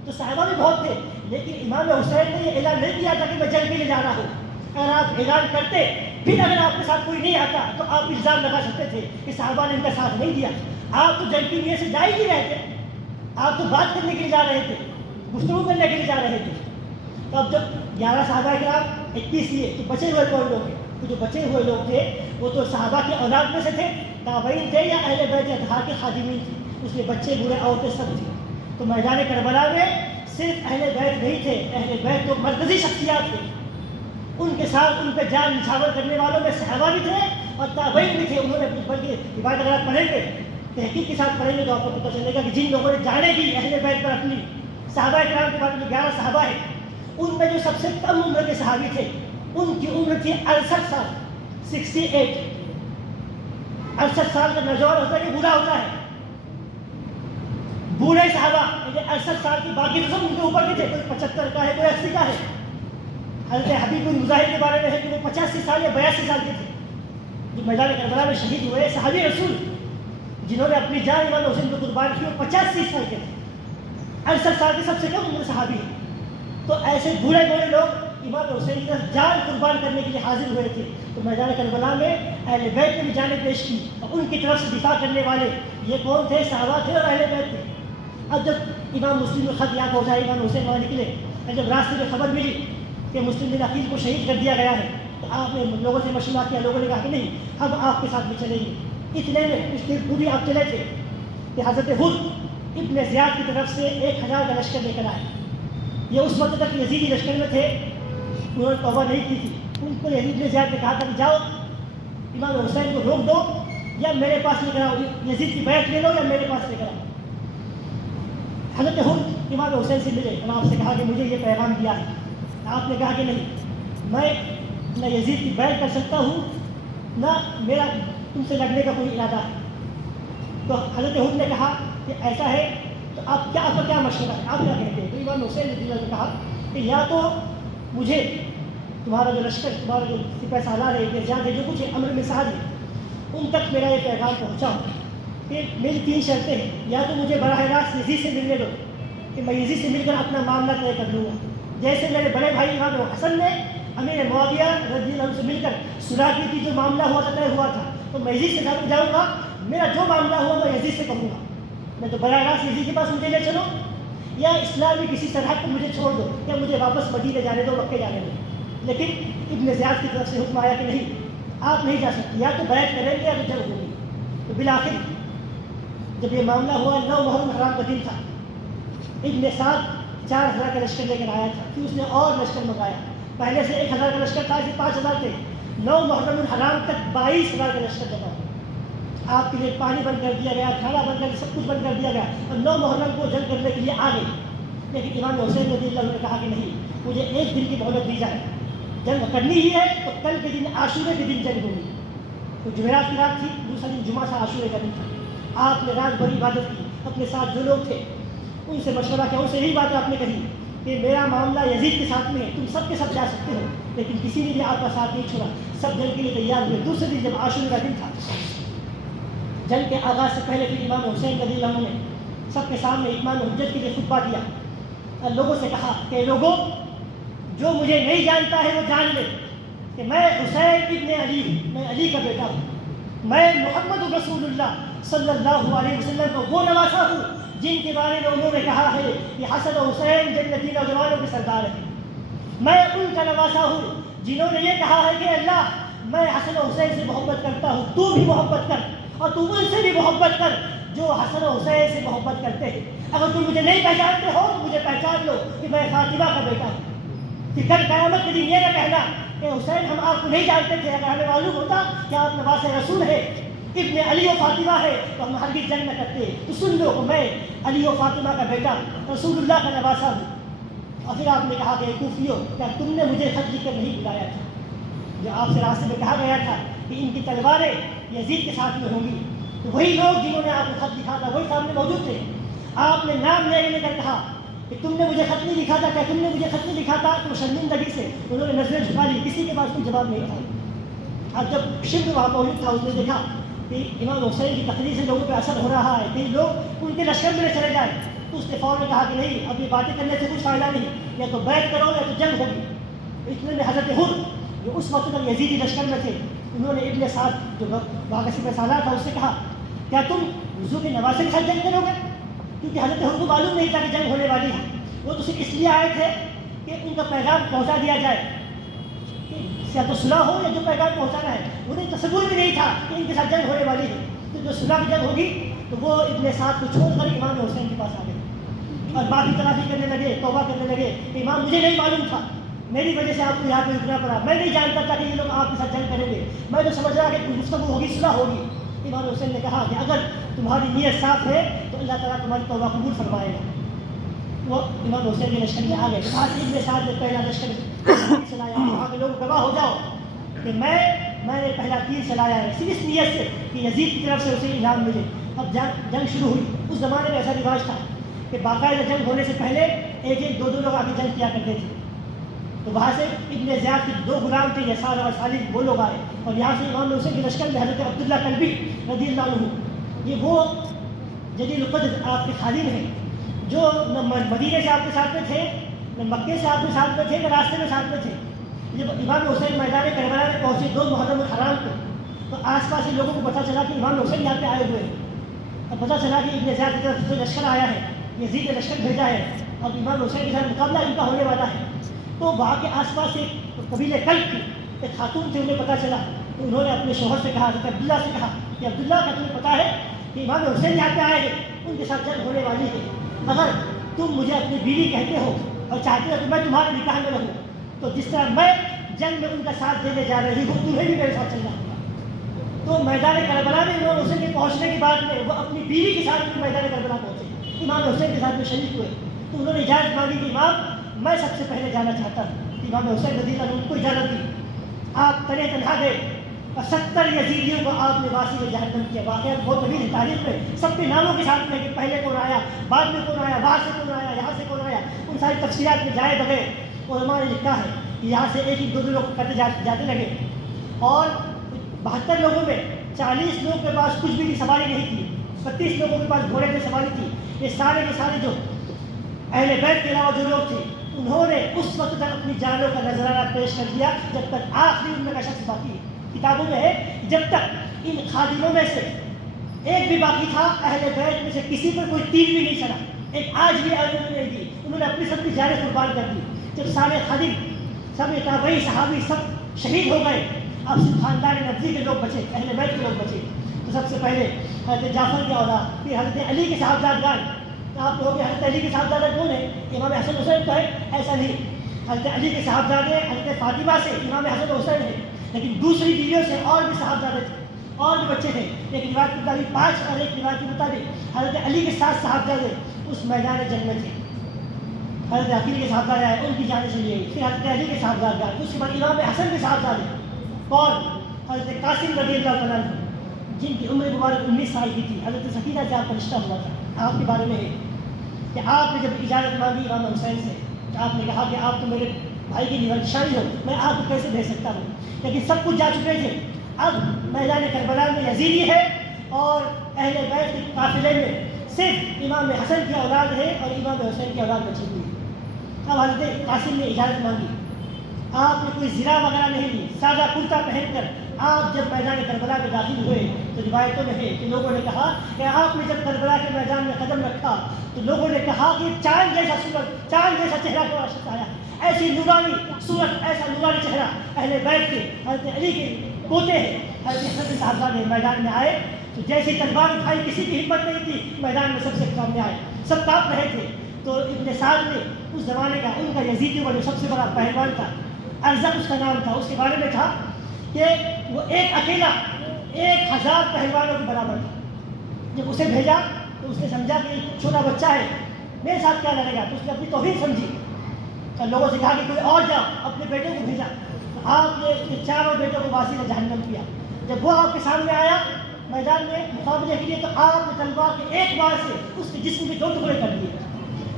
تو صحابہ بھی بہت تھے. لیکن امام حسین نے یہ اعلان نہیں کیا تھا کہ میں جنگ کے لیے جا رہا ہوں. اگر آپ اعلان کرتے پھر اگر آپ کے ساتھ کوئی نہیں آتا تو آپ الزام لگا سکتے تھے کہ صحابہ نے ان کا ساتھ نہیں دیا. آپ تو جنگ کی نیت سے جا ہی نہیں رہے تھے، آپ تو بات کرنے کے لیے جا رہے تھے، گفتگو کرنے کے لیے جا رہے تھے. تو اب جب 11 صحابہ کرام 21 لیے تو بچے ہوئے کون لوگ ہیں؟ تو جو بچے ہوئے لوگ تھے وہ تو صحابہ کی اولاد میں سے تھے، تابعین تھے یا اہل بیت اطہار کے خادمین تھے. اس میں بچے بوڑھے عورتیں سب تھے. تو میدان کربلا میں صرف اہل بیت نہیں تھے، اہل بیت تو مرکزی شخصیات تھے. ان کے ساتھ ان پہ جان نچھاور کرنے والوں میں صحابہ بھی تھے اور تابعین بھی تھے. انہوں نے بلکہ روایت اگر آپ پڑھیں گے، تحقیق کے ساتھ پڑھیں گے تو آپ کو پتہ چلے گا کہ جن لوگوں نے جانے دی اہل بیت پر اپنی، صحابہ کرام کے بعد جو 11 صحابہ ہیں ان میں جو سب سے کم عمر کے صحابی تھے ان کی عمر تھی 68 سال. 68 سال کا نوجوان ہوتا ہے کہ بوڑھا ہوتا ہے؟ بوڑھے صحابہ 68 سال کی. باقی تو سب ان کے اوپر کے تھے، کوئی 75 کا ہے، کوئی 80 کا ہے. حضرت حبیب بن مظاہر کے بارے میں ہے کہ وہ 85 سال یا 82 سال کے تھے جو میدان کربلا میں شہید ہوئے. صحابی رسول جنہوں نے اپنی جان امام حسین کو قربان کی وہ 85 سال کے تھے. 68 سال کے سب سے کم عمر صحابی ہیں. تو ایسے بوڑھے بوڑھے لوگ امام حسین کی جان قربان کرنے کے لیے حاضر ہوئے تھے. تو میدان کربلا میں اہل بیت نے بھی جانیں پیش کی اور ان کی طرف سے دفاع کرنے والے یہ کون تھے؟ صحابہ تھے اور اہل بیت تھے. اب جب امام مسلم میں خط یہاں پہنچا، امام حسین وہاں نکلے، اور جب راستے میں خبر ملی کہ مسلم بن عقیل کو شہید کر دیا گیا ہے تو آپ نے لوگوں سے مشورہ کیا. لوگوں نے کہا کہ نہیں، ہم آپ کے ساتھ بھی چلیں گے. اتنے میں کچھ دیر پوری آپ چلے تھے کہ حضرت حد ابن زیاد کی طرف سے 1000 کا لشکر لے کر آئے. یہ اس وقت تک یزیدی لشکر میں تھے، انہوں نے توبہ نہیں کی تھی. ان کو یزید ابن زیاد نے کہا تھا کہ جاؤ امام حسین کو روک دو یا میرے پاس لے کر آؤ، یزید کی بیعت لے لو یا میرے پاس لے کر آؤ. حضرت حد امام حسین سے ملے اور آپ سے کہا کہ مجھے یہ پیغام دیا ہے. آپ نے کہا کہ نہیں، میں نہ یزید کی بیعت کر سکتا ہوں نہ میرا تم سے لڑنے کا کوئی ارادہ ہے. تو حضرت حد نے کہا کہ ایسا ہے تو آپ کا کیا مشورہ ہے، آپ کیا کہتے ہیں؟ تو امام حسین نے کہا کہ یا تو مجھے تمہارا جو لشکر، تمہارا جو سپہ سالار ہے، احتجاج ہے، جو کچھ امر میں ساز ہے، ان تک میرا یہ پیغام پہنچاؤ کہ میری 3 شرطیں ہیں. یا تو مجھے براہ راست یزید سے ملنے دو کہ میں یزید سے مل کر اپنا معاملہ طے کر لوں گا، جیسے میرے بڑے بھائی امام حسن نے امیر معاویہ رضی اللہ عنہ سے مل کر صلح کی تھی، جو معاملہ ہوا تھا طے ہوا تھا، تو میں یزید سے جاؤں گا. میرا جو معاملہ ہوا میں یزید سے کہوں گا، میں تو براہ راست یزید کے پاس مجھے لے چلو، یا اسلام کی کسی سرحد پر مجھے چھوڑ دو، یا مجھے واپس مدینے جانے دو، مکے جانے دو۔ لیکن ابن زیاد کی طرف سے حکم آیا کہ نہیں، آپ نہیں جا سکتے، یا تو بیعت کریں گے یا تو جنگ ہوگی۔ تو بالآخر جب یہ معاملہ ہوا، 9 محرم حرام کا دن تھا، ابن سعد 4000 کا لشکر لے کر آیا تھا، پھر اس نے اور لشکر منگایا، پہلے سے 1000 کا لشکر تھا، پھر 5000 تھے، 9 محرم الحرام تک 22000 کا لشکر جمع ہوا۔ آپ کے لیے پانی بند کر دیا گیا، کھانا بند کر دیا، سب کچھ بند کر دیا گیا، اور 9 محرم کو جنگ کرنے کے لیے آ گئے۔ لیکن امام حسین رضی اللہ عنہ نے کہا کہ نہیں، مجھے 1 دن کی مہلت دی جائے، جنگ کرنی ہی ہے تو کل کے دن عاشورے کے دن جنگ ہوگی۔ تو جمعرات کی رات تھی، دوسرا دن جمعہ تھا، عاشورے کا دن تھا۔ آپ نے رات بھر عبادت کی، اپنے ساتھ جو لوگ تھے ان سے مشورہ کیا، ان سے یہی بات آپ نے کہی کہ میرا معاملہ یزید کے ساتھ میں ہے، تم سب کے سب جا سکتے ہو، لیکن کسی نے بھی آپ کا ساتھ نہیں چھوڑا، سب جنگ کے لیے تیار ہوئے۔ دوسرے دن جب عاشورے کا دن تھا، جنگ کے آغاز سے پہلے پھر امام حسین رضی اللہ عنہ نے سب کے سامنے اتمام حجت کے لیے خطبہ دیا اور لوگوں سے کہا کہ لوگوں، جو مجھے نہیں جانتا ہے وہ جان لے کہ میں حسین ابن علی ہوں، میں علی کا بیٹا ہوں، میں محمد رسول اللہ صلی اللہ علیہ وسلم کو وہ نواسا ہوں جن کے بارے میں انہوں نے کہا ہے کہ حسن و حسین جنتی نوجوانوں کے سردار ہیں۔ میں ان کا نواسا ہوں جنہوں نے یہ کہا ہے کہ اللہ، میں حسن و حسین سے محبت کرتا ہوں، تو بھی محبت کر، اور تم ان سے بھی محبت کر جو حسن و حسین سے محبت کرتے ہیں۔ اگر تم مجھے نہیں پہچانتے ہو تو مجھے پہچان لو کہ میں فاطمہ کا بیٹا ہوں، کہ کل قیامت کے دن یہ نہ کہنا کہ حسین ہم آپ کو نہیں جانتے تھے، اگر ہمیں معلوم ہوتا کہ آپ نواز رسول ہے، ابن علی و فاطمہ ہے، تو ہم ہرگز جنگ نہ کرتے۔ تو سن لو کہ میں علی و فاطمہ کا بیٹا رسول اللہ کا نواسا ہوں۔ اور پھر آپ نے کہا کہ کوفیو، کیا تم نے مجھے خط لکھ کر نہیں بلایا تھا؟ جو آپ سے راستے میں کہا گیا تھا کہ ان کی تلواریں یزید کے ساتھ میں ہوں گی، تو وہی لوگ جنہوں نے آپ کو خط لکھا تھا وہی سامنے موجود تھے۔ آپ نے نام لے کر کہا کہ تم نے مجھے خط نہیں لکھا تھا، کیا تم نے مجھے خط نہیں لکھا تھا؟ تو شرمندگی سے انہوں نے نظریں جھکا لی، کسی کے پاس کوئی جواب نہیں تھا۔ اب جب شبر وہاں موجود تھا، اس نے دیکھا کہ امام حسین کی تقریر سے لوگوں پہ اثر ہو رہا ہے، کئی لوگ ان کے لشکر میں چلے جائیں، تو اس نے فوراً کہا کہ نہیں، اب یہ باتیں کرنے سے کچھ فائدہ نہیں، یا تو بیعت کرو یا تو جنگ ہوگی۔ اتنے میں حضرت حر جو اس وقت تک یزیدی لشکر میں تھے، انہوں نے ابن سعد جو باغسی میں سالار تھا اس سے کہا کیا تم حضور کے نواسے کے ساتھ جنگ کرو گے؟ کیونکہ حضرت حر کو معلوم نہیں تھا کہ جنگ ہونے والی ہے، وہ تو صرف اس لیے آئے تھے کہ ان کا پیغام پہنچا دیا جائے، یا تو صلح ہو یا جو پیغام پہنچانا ہے۔ انہیں تصور بھی نہیں تھا کہ ان کے ساتھ جنگ ہونے والی ہے، تو جو صلح کی جنگ ہوگی تو وہ ابن سعد کو چھوڑ کر امام حسین کے پاس آ گئے اور معافی تلافی کرنے لگے، توبہ کرنے لگے کہ امام مجھے نہیں معلوم تھا، میری وجہ سے آپ کو یہاں پہ رکنا پڑا، میں نہیں جانتا تھا کہ یہ لوگ آپ کے ساتھ جنگ کریں گے، میں تو سمجھ رہا کہ گفتگو ہوگی، صلح ہوگی۔ امام حسین نے کہا کہ اگر تمہاری نیت صاف ہے تو اللہ تعالیٰ تمہاری توبہ قبول فرمائے گا۔ وہ امام حسین کے لشکر میں آ گئے، کہا کہ ابن سعد نے پہلا لشکر چلایا، وہاں کے لوگ گواہ ہو جاؤ کہ میں نے پہلا تیر چلایا ہے، صرف اس نیت سے کہ یزید کی طرف سے اسے انعام ملے۔ اب جنگ شروع ہوئی۔ اس زمانے میں ایسا رواج تھا کہ باقاعدہ جنگ ہونے سے پہلے ایک دو لوگ آگے جنگ کیا کرتے تھے، تو وہاں سے ابن زیاد کے 2 غلام تھے، یسار اور سالم، وہ لوگ آئے، اور یہاں سے امام حسین کے لشکر میں حضرت عبداللہ کلبی رضی اللہ عنہ، یہ وہ جلیل القدر آپ کے خادم ہیں جو نہ مدینے سے آپ کے ساتھ میں تھے، نہ مکے سے آپ کے ساتھ میں تھے، نہ راستے میں ساتھ میں تھے۔ جب امام حسین میدان کربلا میں پہنچے 2 محرم الحرام کو، تو آس پاس کے لوگوں کو پتہ چلا کہ امام حسین یہاں پہ آئے ہوئے ہیں، اور پتہ چلا کہ ابن زیاد کی طرف سے لشکر آیا ہے، یزید نے لشکر بھیجا ہے، اور امام حسین کے ساتھ مقابلہ ان کا ہونے والا ہے۔ تو وہاں کے آس پاس ایک قبیلے کلب کی ایک خاتون تھے، انہیں پتہ چلا، تو انہوں نے اپنے شوہر سے کہا، حضرت عبداللہ سے کہا کہ عبداللہ کا تمہیں پتہ ہے کہ امام حسین یہاں پہ آئے ہیں، ان کے ساتھ جنگ ہونے والی ہے، اگر تم مجھے اپنی بیوی کہتے ہو اور چاہتے ہو کہ میں تمہارے نکاح میں رہوں، تو جس طرح میں جنگ میں ان کا ساتھ دینے جا رہی ہوں، تمہیں بھی میرے ساتھ چلنا ہوگا۔ تو میدان کربلا میں امام حسین کے پہنچنے کے بعد میں وہ اپنی بیوی کے ساتھ میدان کربلا پہنچے، امام حسین کے ساتھ میں شریک ہوئے، تو انہوں نے اجازت مانگی کہ امام میں سب سے پہلے جانا چاہتا ہوں۔ امام حسین رضی اللہ عنہ ان کو اجازت دی، آپ تنہا تنہا گئے اور 70 یزیدیوں کو آپ نے واسی میں جہنم کیا۔ واقعات بہت طویل ہے تاریخ میں، سب کے ناموں کے ساتھ میں کہ پہلے کون آیا، بعد میں کون آیا، وہاں سے کون آیا، یہاں سے کون آیا، ان ساری تفصیلات میں جائے بغیر علماء نے لکھا ہے کہ یہاں سے ایک 2 لوگ کرتے جاتے لگے، اور 72 لوگوں میں 40 لوگوں کے پاس کچھ بھی سواری نہیں تھی، 32 لوگوں کے پاس گھوڑے کی سواری تھی۔ یہ سارے کے سارے جو اہل بیت کے علاوہ جو لوگ تھے، انہوں نے اس وقت تک اپنی جانوں کا نذرانہ پیش کر دیا جب تک آخری ان میں کا شخص باقی ہے۔ کتابوں میں ہے جب تک ان خادموں میں سے ایک بھی باقی تھا اہل بیت میں سے کسی پر کوئی تیر بھی نہیں چلا، ایک آج بھی آج انہوں نے نہیں دی، انہوں نے اپنی سب کی جانیں قربان کر دی۔ جب سارے خادم سب تابعی صحابی سب شہید ہو گئے، اب صرف خاندان نبوی کے لوگ بچے، اہل بیت کے لوگ بچے۔ تو سب سے پہلے حضرت جعفر کے اولاد، پھر حضرت علی کے صاحبزادگان۔ آپ لوگوں کے حضرت علی کے صاحبزادہ کون ہیں؟ امام حسن حسین تو ہے؟ ایسا نہیں، حضرت علی کے صاحبزادے حضرت فاطمہ سے امام حسن حسین ہے، لیکن دوسری بیویوں سے اور بھی صاحبزادے تھے، اور بھی بچے تھے۔ ایک روایت کے مطابق 5 اور ایک روایت کے مطابق حضرت علی کے 7 صاحبزادے اس میدان جنگ میں تھے۔ حضرت عقیل کے صاحبزادے آئے، ان کی جانیں چلی گئی، پھر حضرت علی کے صاحبزادے، اس کے بعد امام حسن کے صاحبزادے اور حضرت قاسم رضی اللہ تعالیٰ عنہ جن کی عمر مبارک 19 سال کی تھی۔ حضرت سکینہ سے آپ کا رشتہ ہوا تھا۔ آپ کے بارے میں ہے کہ آپ نے جب اجازت مانگی امام حسین سے، کہ آپ نے کہا کہ آپ تو میرے بھائی کی نشانی ہو، میں آپ کو کیسے دے سکتا ہوں، لیکن سب کچھ جا چکے تھے۔ اب میدان کربلا میں یزیدی ہے اور اہل بیت کے قافلے میں صرف امام حسن کی اولاد ہے اور امام حسین کی اولاد بچی ہوئی۔ اب حضرت قاسم نے اجازت مانگی، آپ نے کوئی زرہ وغیرہ نہیں لی، سادہ کرتا پہن کر آپ جب میدان کربلا میں داخل ہوئے تو روایتوں میں ہے کہ لوگوں نے کہا کہ آپ نے جب کربلا کے میدان میں قدم رکھا تو لوگوں نے کہا کہ چاند جیسا سورج، چاند جیسا چہرہ کو شخص آیا، ایسی نورانی صورت، ایسا نورانی چہرہ۔ اہل بیت کے حضرت علی کے پوتے ہیں حضرت حسن صاحبزادے میدان میں آئے تو جیسی تلوار اٹھائی، کسی کی ہمت نہیں تھی، میدان میں سب سے سامنے آئے، سب کانپ رہے تھے۔ تو ابن سعد نے اس زمانے کا ان کا یزیدی جو سب سے بڑا پہلوان تھا، ارزق اس کا نام تھا، اس کے بارے میں تھا کہ وہ ایک اکیلا 1000 پہلوانوں کے برابر تھا۔ جب اسے بھیجا تو اس نے سمجھا کہ چھوٹا بچہ ہے، میرے ساتھ کیا لڑے گا، تو اس نے اپنی توہین سمجھی اور لوگوں سے کہا کہ کوئی اور جاؤ، اپنے بیٹے کو بھیجا۔ تو آپ نے اپنے چاروں بیٹوں کو واصل جہنم کیا۔ جب وہ آپ کے سامنے آیا میدان میں مقابلے کے لیے تو آپ نے تلوار کے ایک بار سے اس کے جسم کے 2 ٹکڑے کر دیے،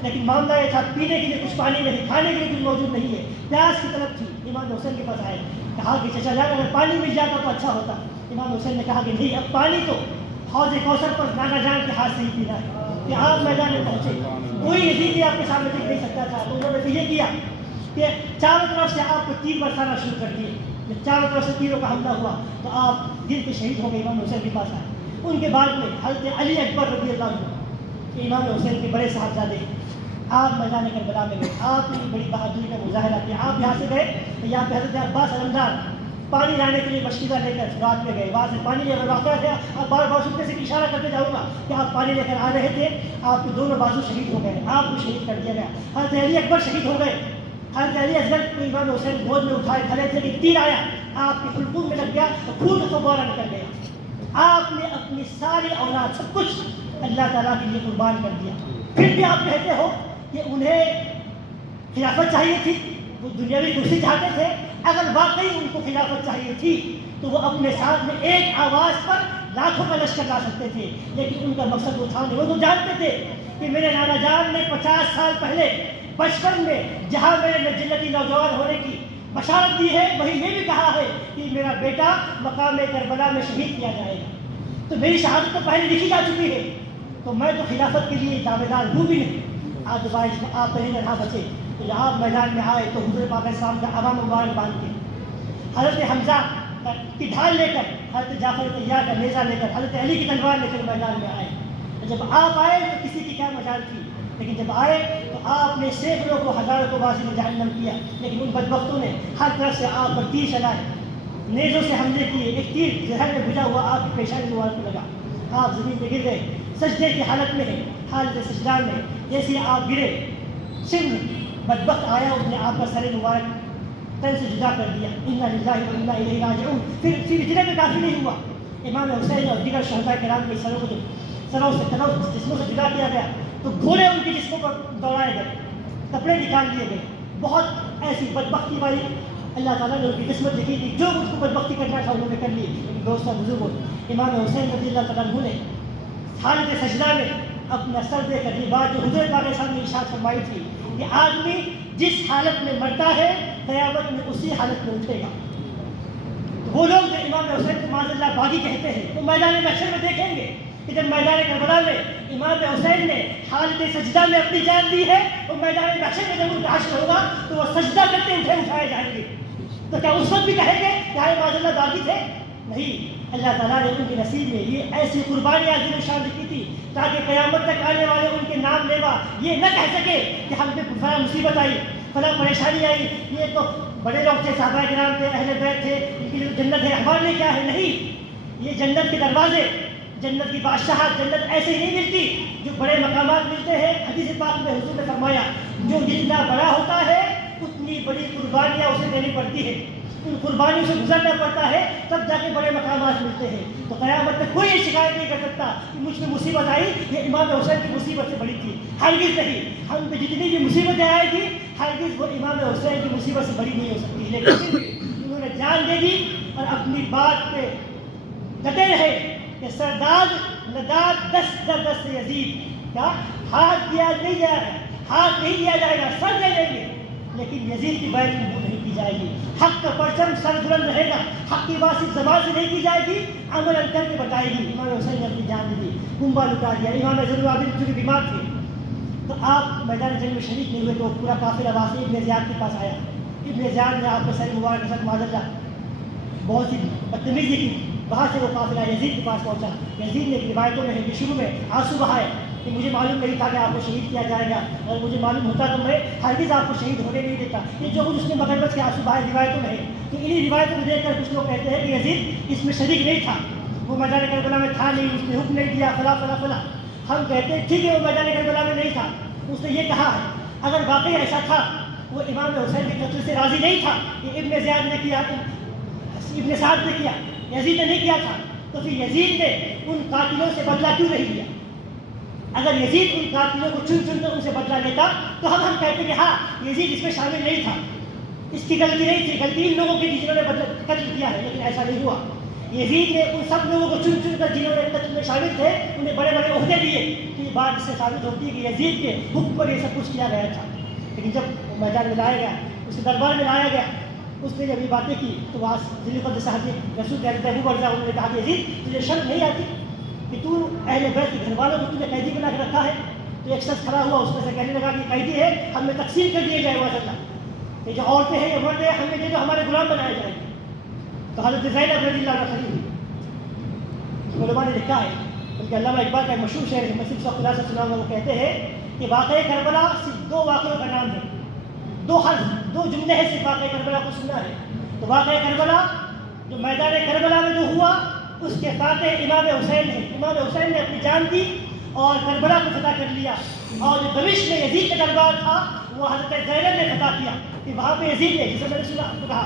لیکن معاملہ یہ تھا پینے کے لیے کچھ پانی نہیں، کھانے کے لیے کچھ موجود نہیں ہے، پیاس کی طلب تھی۔ امام حسین کے پاس آئے، کہا کہ چچا جان اگر پانی مل جاتا تو اچھا ہوتا۔ امام حسین نے کہا کہ نہیں، اب پانی تو حوض کوثر پر نانا جان کے ہاتھ سے ہی پینا ہے۔ کہ آپ میدان میں پہنچے، کوئی یزیدی آپ کے سامنے دیکھ نہیں سکتا تھا، تو انہوں نے تو یہ کیا کہ چاروں طرف سے آپ کو تیر برسانا شروع کر دیے۔ جب چاروں طرف سے تیروں کا حملہ ہوا تو آپ دل پہ شہید ہو گئے، امام حسین کے پاس آئے۔ ان کے بعد میں حضرت علی اکبر رضی اللہ عنہ کہ امام حسین کے بڑے صاحبزادے، آپ میدان کربلا میں گئے، آپ نے بڑی بہادری کا مظاہرہ کیا۔ آپ یہاں سے گئے تو یہاں پہ حضرت عباس علمدار پانی لانے کے لیے مشکلہ لے کر رات میں گئے، وہاں سے پانی لے کر واقعہ تھا، آپ بار بار سنتے سے اشارہ کرتے جاؤں گا کہ آپ پانی لے کر آ رہے تھے، آپ کے دونوں بازو شہید ہو گئے، آپ کو شہید کر دیا گیا۔ حضرت علی اکبر شہید ہو گئے، حضرت علی اصغر کو امام حسین گود میں اٹھائے کھڑے تھے کہ تیر آیا، آپ کے حلقوم میں لگ گیا تو خون کا فوارہ نکل گیا۔ آپ نے اپنی ساری اولاد سب کچھ اللہ تعالیٰ کے لیے قربان کر دیا، پھر بھی آپ کہتے ہو کہ انہیں خلافت چاہیے تھی، وہ دنیاوی کرسی چاہتے تھے۔ اگر واقعی ان کو خلافت چاہیے تھی تو وہ اپنے ساتھ میں ایک آواز پر لاکھوں کا لشکر لا سکتے تھے، لیکن ان کا مقصد وہ تھا نہیں۔ وہ تو جانتے تھے کہ میرے نانا جان نے 50 سال پہلے بچپن میں جہاں میرے جنتی نوجوان ہونے کی بشارت دی ہے، وہی یہ بھی کہا ہے کہ میرا بیٹا مقام کربلا میں شہید کیا جائے گا۔ تو میری شہادت تو پہلے لکھی جا چکی ہے، تو میں تو خلافت کے لیے دعوے دار ہوں بھی نہیں۔ آج بارش میں آپ پہلے طرح بچے تو جب آپ میدان میں آئے تو حضور پاک اسلام کا عوام مبارک باندھ کے حضرت حمزہ کی ڈھال لے کر، حضرت جعفر طیار کا نیزہ لے کر، حضرت علی کی تلوار لے کر میدان میں آئے۔ جب آپ آئے تو کسی کی کیا مجال تھی، لیکن جب آئے تو آپ نے سینکڑوں کو ہزاروں کو واصل جہنم کیا، لیکن ان بدبختوں نے ہر طرف سے آپ پر تیر چلائے، نیزوں سے حملے کیے۔ ایک تیر زہر میں بھجا ہوا آپ کی پیشانی مبارک پہ لگا، آپ زمین پہ گر گئے، سجدے کی حالت میں ہے، حالت سجدہ میں جیسے آپ گرے، صرف بدبخت آیا، اس نے آپ کا سر مبارک تن سے جدا کر دیا۔ انا للہ و انا الیہ راجعون۔ پھر اتنے میں کافی نہیں ہوا، امام حسین اور دیگر شہداء کرام کے سروں کو سروں سے تنوں جسموں سے جدا کیا گیا تو گھوڑے ان کے جسموں پر دوڑائے گئے، کپڑے نکال لیے گئے۔ بہت ایسی بدبختی والی اللہ تعالیٰ نے ان کی قسمت لکھی تھی، جو اس کو بدبختی کرنا تھا انہوں نے کر لی۔ لیکن دوستوں بزرگوں، امام حسین رضی اللہ تعالیٰ عنہ نے حالت سجدہ میں اپنا سر دے کر یہ بات جو حضور پاک صاحب نے ارشاد فرمائی تھی کہ آدمی جس حالت میں مرتا ہے قیامت میں اسی حالت میں اٹھے گا۔ تو وہ لوگ جو امام حسین کو معاذ اللہ باغی کہتے ہیں وہ میدان محشر میں دیکھیں گے کہ جب میدان کربلا میں امام حسین نے حالت سجدہ میں اپنی جان دی ہے، اور میدان محشر میں جب ان کا حشر ہوگا تو وہ سجدہ کرتے اٹھائے جائیں گے۔ تو کیا اس وقت بھی کہیں گے کہ معاذ اللہ باغی تھے؟ نہیں، اللہ تعالیٰ نے ان کے نصیب میں یہ ایسی قربانی عظیم الشان لکھی تھی تاکہ قیامت تک آنے والے ان کے نام لیوا یہ نہ کہہ سکے کہ ہم پہ فلاں مصیبت آئی، فلاں پریشانی آئی، یہ تو بڑے لوگ تھے، صحابہ کرام تھے، اہل بیت تھے، ان کی جو جنت ہے ہمارے لیے کیا ہے؟ نہیں، یہ جنت کے دروازے، جنت کی بادشاہت، جنت ایسے ہی نہیں ملتی جو بڑے مقامات ملتے ہیں۔ حدیث پاک میں حضور نے فرمایا جو جتنا بڑا ہوتا ہے اتنی بڑی قربانیاں اسے دینی پڑتی ہے، ان قربانیوں سے گزرنا پڑتا ہے، تب جا کے بڑے مقامات ملتے ہیں۔ تو قیامت تک کوئی یہ شکایت نہیں کر سکتا کہ مجھ پہ مصیبت آئی، یہ امام حسین کی مصیبت سے بڑی تھی، ہرگز نہیں۔ ہم پہ جتنی بھی مصیبتیں آئے گی ہرگز وہ امام حسین کی مصیبت سے بڑی نہیں ہو سکتی، لیکن انہوں نے جان دے دی اور اپنی بات پہ ڈٹے رہے کہ سرداد نداد دست در دست یزید، کیا ہاتھ دیا نہیں جائے گا، ہاتھ نہیں دیا جائے گا، سر دے دیں گے، لیکن یزید کی بیعت قبول نہیں کی جائے گی۔ حق کا پرچم سر بلند رہے گا، حق کی بات صرف زبان سے نہیں کی جائے گی، عمل کر کے بتائے گی۔ امام حسین نے اپنی جان دی، کنبا لٹا دیا۔ امام زین العابدین چونکہ بیمار تھے تو آپ میدان جنگ میں شریک نہیں ہوئے، تو پورا قافلہ وہاں سے ابن زیاد کے پاس آیا۔ ابن زیاد نے آپ کے سر مبارک کے ساتھ معذرت بہت سی بدتمیزی کی، وہاں سے وہ قافلہ یزید کے پاس پہنچا۔ یزید نے روایتوں میں ہے کہ شروع میں آنسو بہائے کہ مجھے معلوم نہیں تھا کہ آپ کو شہید کیا جائے گا، اور مجھے معلوم ہوتا تو میں ہرگز آپ کو شہید ہونے نہیں دیتا۔ یہ جو کچھ اس نے مغربت کے آنسو بہائے روایتوں میں ہے، تو انہی روایتوں کو دیکھ کر کچھ لوگ کہتے ہیں کہ یزید اس میں شریک نہیں تھا، وہ میدان کربلا میں تھا نہیں، اس نے حکم نہیں دیا فلاں فلاں فلاں۔ ہم کہتے ہیں ٹھیک ہے وہ میدان کربلا میں نہیں تھا، اس نے یہ کہا ہے اگر واقعی ایسا تھا، وہ امام حسین کے قتل سے راضی نہیں تھا کہ ابن زیاد نے کیا، ابن سعد نے کیا، یزید نے نہیں کیا تھا، تو پھر یزید نے ان قاتلوں سے بدلہ کیوں نہیں لیا؟ اگر یزید ان قاتلوں کو چن کر ان سے بدلہ لیتا تو ہم کہتے کہ ہاں یزید اس میں شامل نہیں تھا، اس کی غلطی نہیں تھی، غلطی ان لوگوں کی تھی جنہوں نے قتل کیا ہے، لیکن ایسا نہیں ہوا۔ یزید نے ان سب لوگوں کو چن کر جنہوں نے قتل میں شامل تھے انہیں بڑے بڑے عہدے دیے، تو یہ بات اس سے ثابت ہوتی ہے کہ یزید کے حکم پر یہ سب کچھ کیا گیا تھا۔ لیکن جب میدان میں لایا گیا، اس کے دربار میں لایا گیا، اس نے جب یہ باتیں کی تو وہاں ذی القعدہ صاحب نے رسول ابو برزہ انہوں نے کہا کہ یزید تجھے شرم نہیں آتی کہ تو اہل بیت کے گھر والوں کو تم نے قیدی بنا کے رکھا ہے؟ تو ایک شخص کھڑا ہوا، اس میں سے کہنے لگا کہ قیدی ہے ہمیں تقسیم کر دیے جائے معاذ اللہ، کہ جو عورتیں ہیں یا مرد ہیں ہمیں دے دو، ہمارے غلام بنائے جائیں گے۔ تو حضرت زینب رضی اللہ عنہ کھڑی ہوئی، علماء نے لکھا ہے، بلکہ علامہ اقبال کا ایک مشہور شعر ہے، میں صرف خلاصہ سناؤں گا، وہ کہتے ہیں کہ واقعہ کربلا صرف دو واقعوں کا نام ہے، دو حرف، دو جملے ہیں صرف واقعہ کربلا کو سننا ہے۔ تو واقعہ کربلا جو میدان کربلا میں جو ہوا اس کے فاتح امام حسین ہیں، امام حسین نے اپنی جان دی اور کربلا کو فتح کر لیا، اور جو دمشق میں یزید کا دربار تھا وہ حضرت زینب نے فتح کیا، کہ وہاں پہ یزید نے، جسے میں نے سنا کہا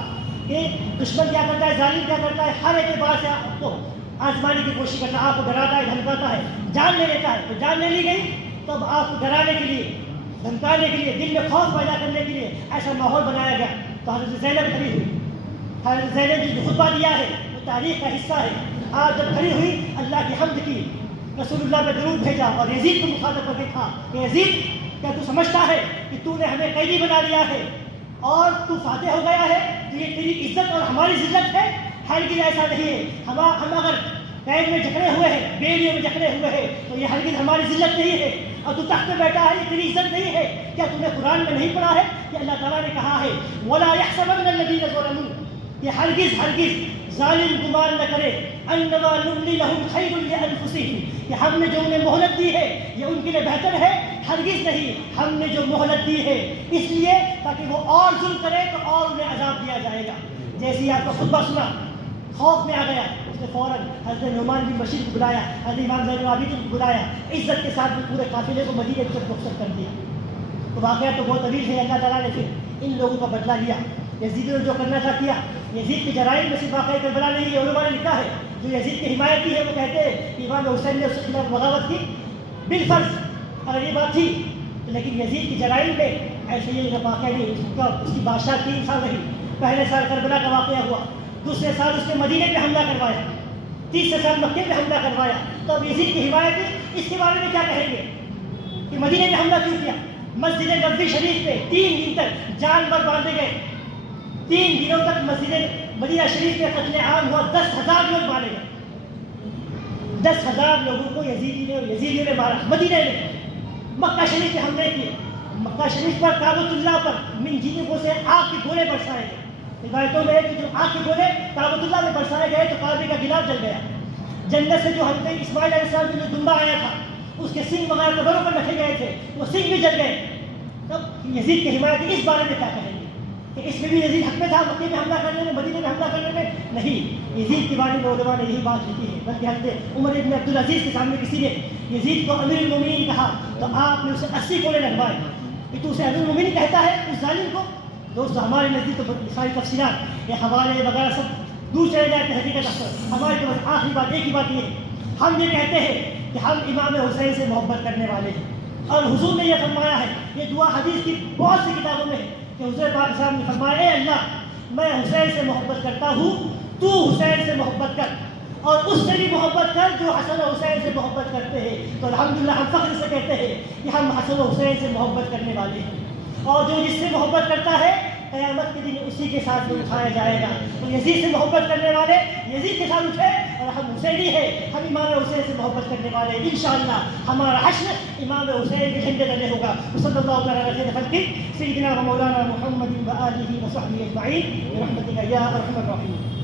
کہ دشمن کیا کرتا ہے، ظالم کیا کرتا ہے، ہر اعتبار سے آپ کو آزمانے کی کوشش کرتا ہے، آپ کو ڈراتا ہے، دھمکاتا ہے، جان لے لیتا ہے، تو جان لے لی گئی تو اب آپ کو ڈرانے کے لیے، دھمکانے کے لیے، دل میں خوف پیدا کرنے کے لیے ایسا ماحول بنایا گیا، تو حضرت زینب کھڑی ہوئی۔ حضرت زینب نے جو خطبہ دیا ہے وہ تاریخ کا حصہ ہے۔ آج جب کھڑی ہوئی اللہ کی حمد کی، رسول اللہ پہ درود بھیجا اور یزید کو مخاطب کر کے کہا کہ یزید کیا تو سمجھتا ہے کہ تو نے ہمیں قیدی بنا لیا ہے اور تو فاتح ہو گیا ہے، تو یہ تیری عزت اور ہماری ذلت ہے؟ ہرگز ایسا نہیں ہے، ہم اگر قید میں جکڑے ہوئے ہیں، بیڑیوں میں جکڑے ہوئے ہیں تو یہ ہرگز ہماری ذلت نہیں ہے، اور تو تخت پہ بیٹھا ہے یہ تیری عزت نہیں ہے۔ کیا تو نے قرآن میں نہیں پڑھا ہے کہ اللہ تعالیٰ نے کہا ہے وَلَا يَحْسَبَنَّ الَّذِينَ ظَلَمُوا، کہ ہرگز ظالم گمان نہ کرے انما نملی لہم خیر لانفسہم، کہ ہم نے جو انہیں مہلت دی ہے یہ ان کے لیے بہتر ہے، ہرگز نہیں، ہم نے جو مہلت دی ہے اس لیے تاکہ وہ اور ظلم کرے تو اور انہیں عذاب دیا جائے گا۔ جیسے ہی آپ کا خطبہ سنا خوف میں آ گیا، اس نے فوراً حضرت نعمان بن بشیر کو بلایا، حضرت امام زین العابدین کو بلایا، عزت کے ساتھ پورے قافلے کو مدینے کی طرف رخصت کر دیا۔ تو واقعہ تو بہت طویل ہے، اللہ تعالیٰ نے پھر ان لوگوں کا بدلہ لیا، یزید نے جو کرنا تھا کیا۔ یزید کے جرائم میں صرف واقعہ کربلا نہیں ہے، علماء نے لکھا ہے جو یزید کی حمایتی ہے وہ کہتے ہیں کہ امام حسین نے اس کے خلاف بغاوت کی بالفرض، اگر یہ بات تھی تو، لیکن یزید کی جرائم میں ایسے یہ واقعہ نہیں، اس کی بادشاہ 3 سال رہی، پہلے سال کربلا کا واقعہ ہوا، دوسرے سال اس نے مدینے پہ حملہ کروایا، تیسرے سال مکے پہ حملہ کروایا، تو اب یزید کی حمایتی اس کے بارے میں کیا کہیں گے کہ مدینے پہ حملہ کیوں کیا؟ مسجد نبوی شریف پہ 3 دن تک جان بر باندھے گئے، 3 دنوں تک مسجد مدینہ شریف میں قتل عام ہوا، 10,000 لوگ مارے گئے، 10,000 لوگوں کو یزیدیوں نے مارا مدینہ میں۔ مکہ شریف پہ حملے کیے، مکہ شریف پر کعبۃ اللہ پر من جینبوں سے آگ کے گولے برسائے گئے، روایتوں میں ہے کہ جو آگ کے گولے کعبۃ اللہ میں برسائے گئے تو کعبے کا گلاف جل گیا. جنت سے جو حضرت اسماعیل علیہ السلام کا جو دمبا آیا تھا اس کے سنگ وغیرہ قبروں پر رکھے گئے تھے, وہ سنگ بھی جل گئے. تب یزید کی حمایت اس بارے میں کیا کہیں گے کہ اس میں بھی یزید حق میں تھا, مکے میں حملہ کرنے میں, مدینے میں حملہ کرنے میں؟ نہیں, یزید کے بارے میں علماء نے یہی بات لکھی ہے. بلکہ حضرت عمر ابن عبدالعزیز کے سامنے کسی نے یزید کو امیر المومنین کہا تو آپ نے اسے 80 کوڑے لگوائے کہ تو اسے امیر المومنین کہتا ہے اس ظالم کو. دوستو ہمارے نزدیک تو ساری تفصیلات یہ حوالے وغیرہ سب دور چلے جائے کہ حقیقت اکثر ہمارے تو بس آخری بات ایک ہی بات یہ ہے, ہم یہ کہتے ہیں کہ ہم امام حسین سے محبت کرنے والے ہیں. اور حضور نے یہ فرمایا ہے, یہ دعا حدیث کی بہت سی کتابوں میں ہے کہ حضور پاک صاحب نے فرمایا, اے اللہ میں حسین سے محبت کرتا ہوں, تو حسین سے محبت کر اور اس سے بھی محبت کر جو حسن و حسین سے محبت کرتے ہیں. تو الحمدللہ ہم فخر سے کہتے ہیں کہ ہم حسن و حسین سے محبت کرنے والے ہیں, اور جو جس سے محبت کرتا ہے قیامت کے دن اسی کے ساتھ وہ اٹھایا جائے گا. تو یزید سے محبت کرنے والے یزید کے ساتھ اٹھے, اور ہم حسینی ہیں, ہم امام حسین سے محبت کرنے والے. انشاءاللہ ہمارا حشر امام حسین کے جھنڈے تلے ہوگا. صلی اللہ تعالیٰ علیہ وسلم سیدنا و مولانا محمد و آلہ و صحبہ اجمعین برحمتک یا ارحم الراحمین.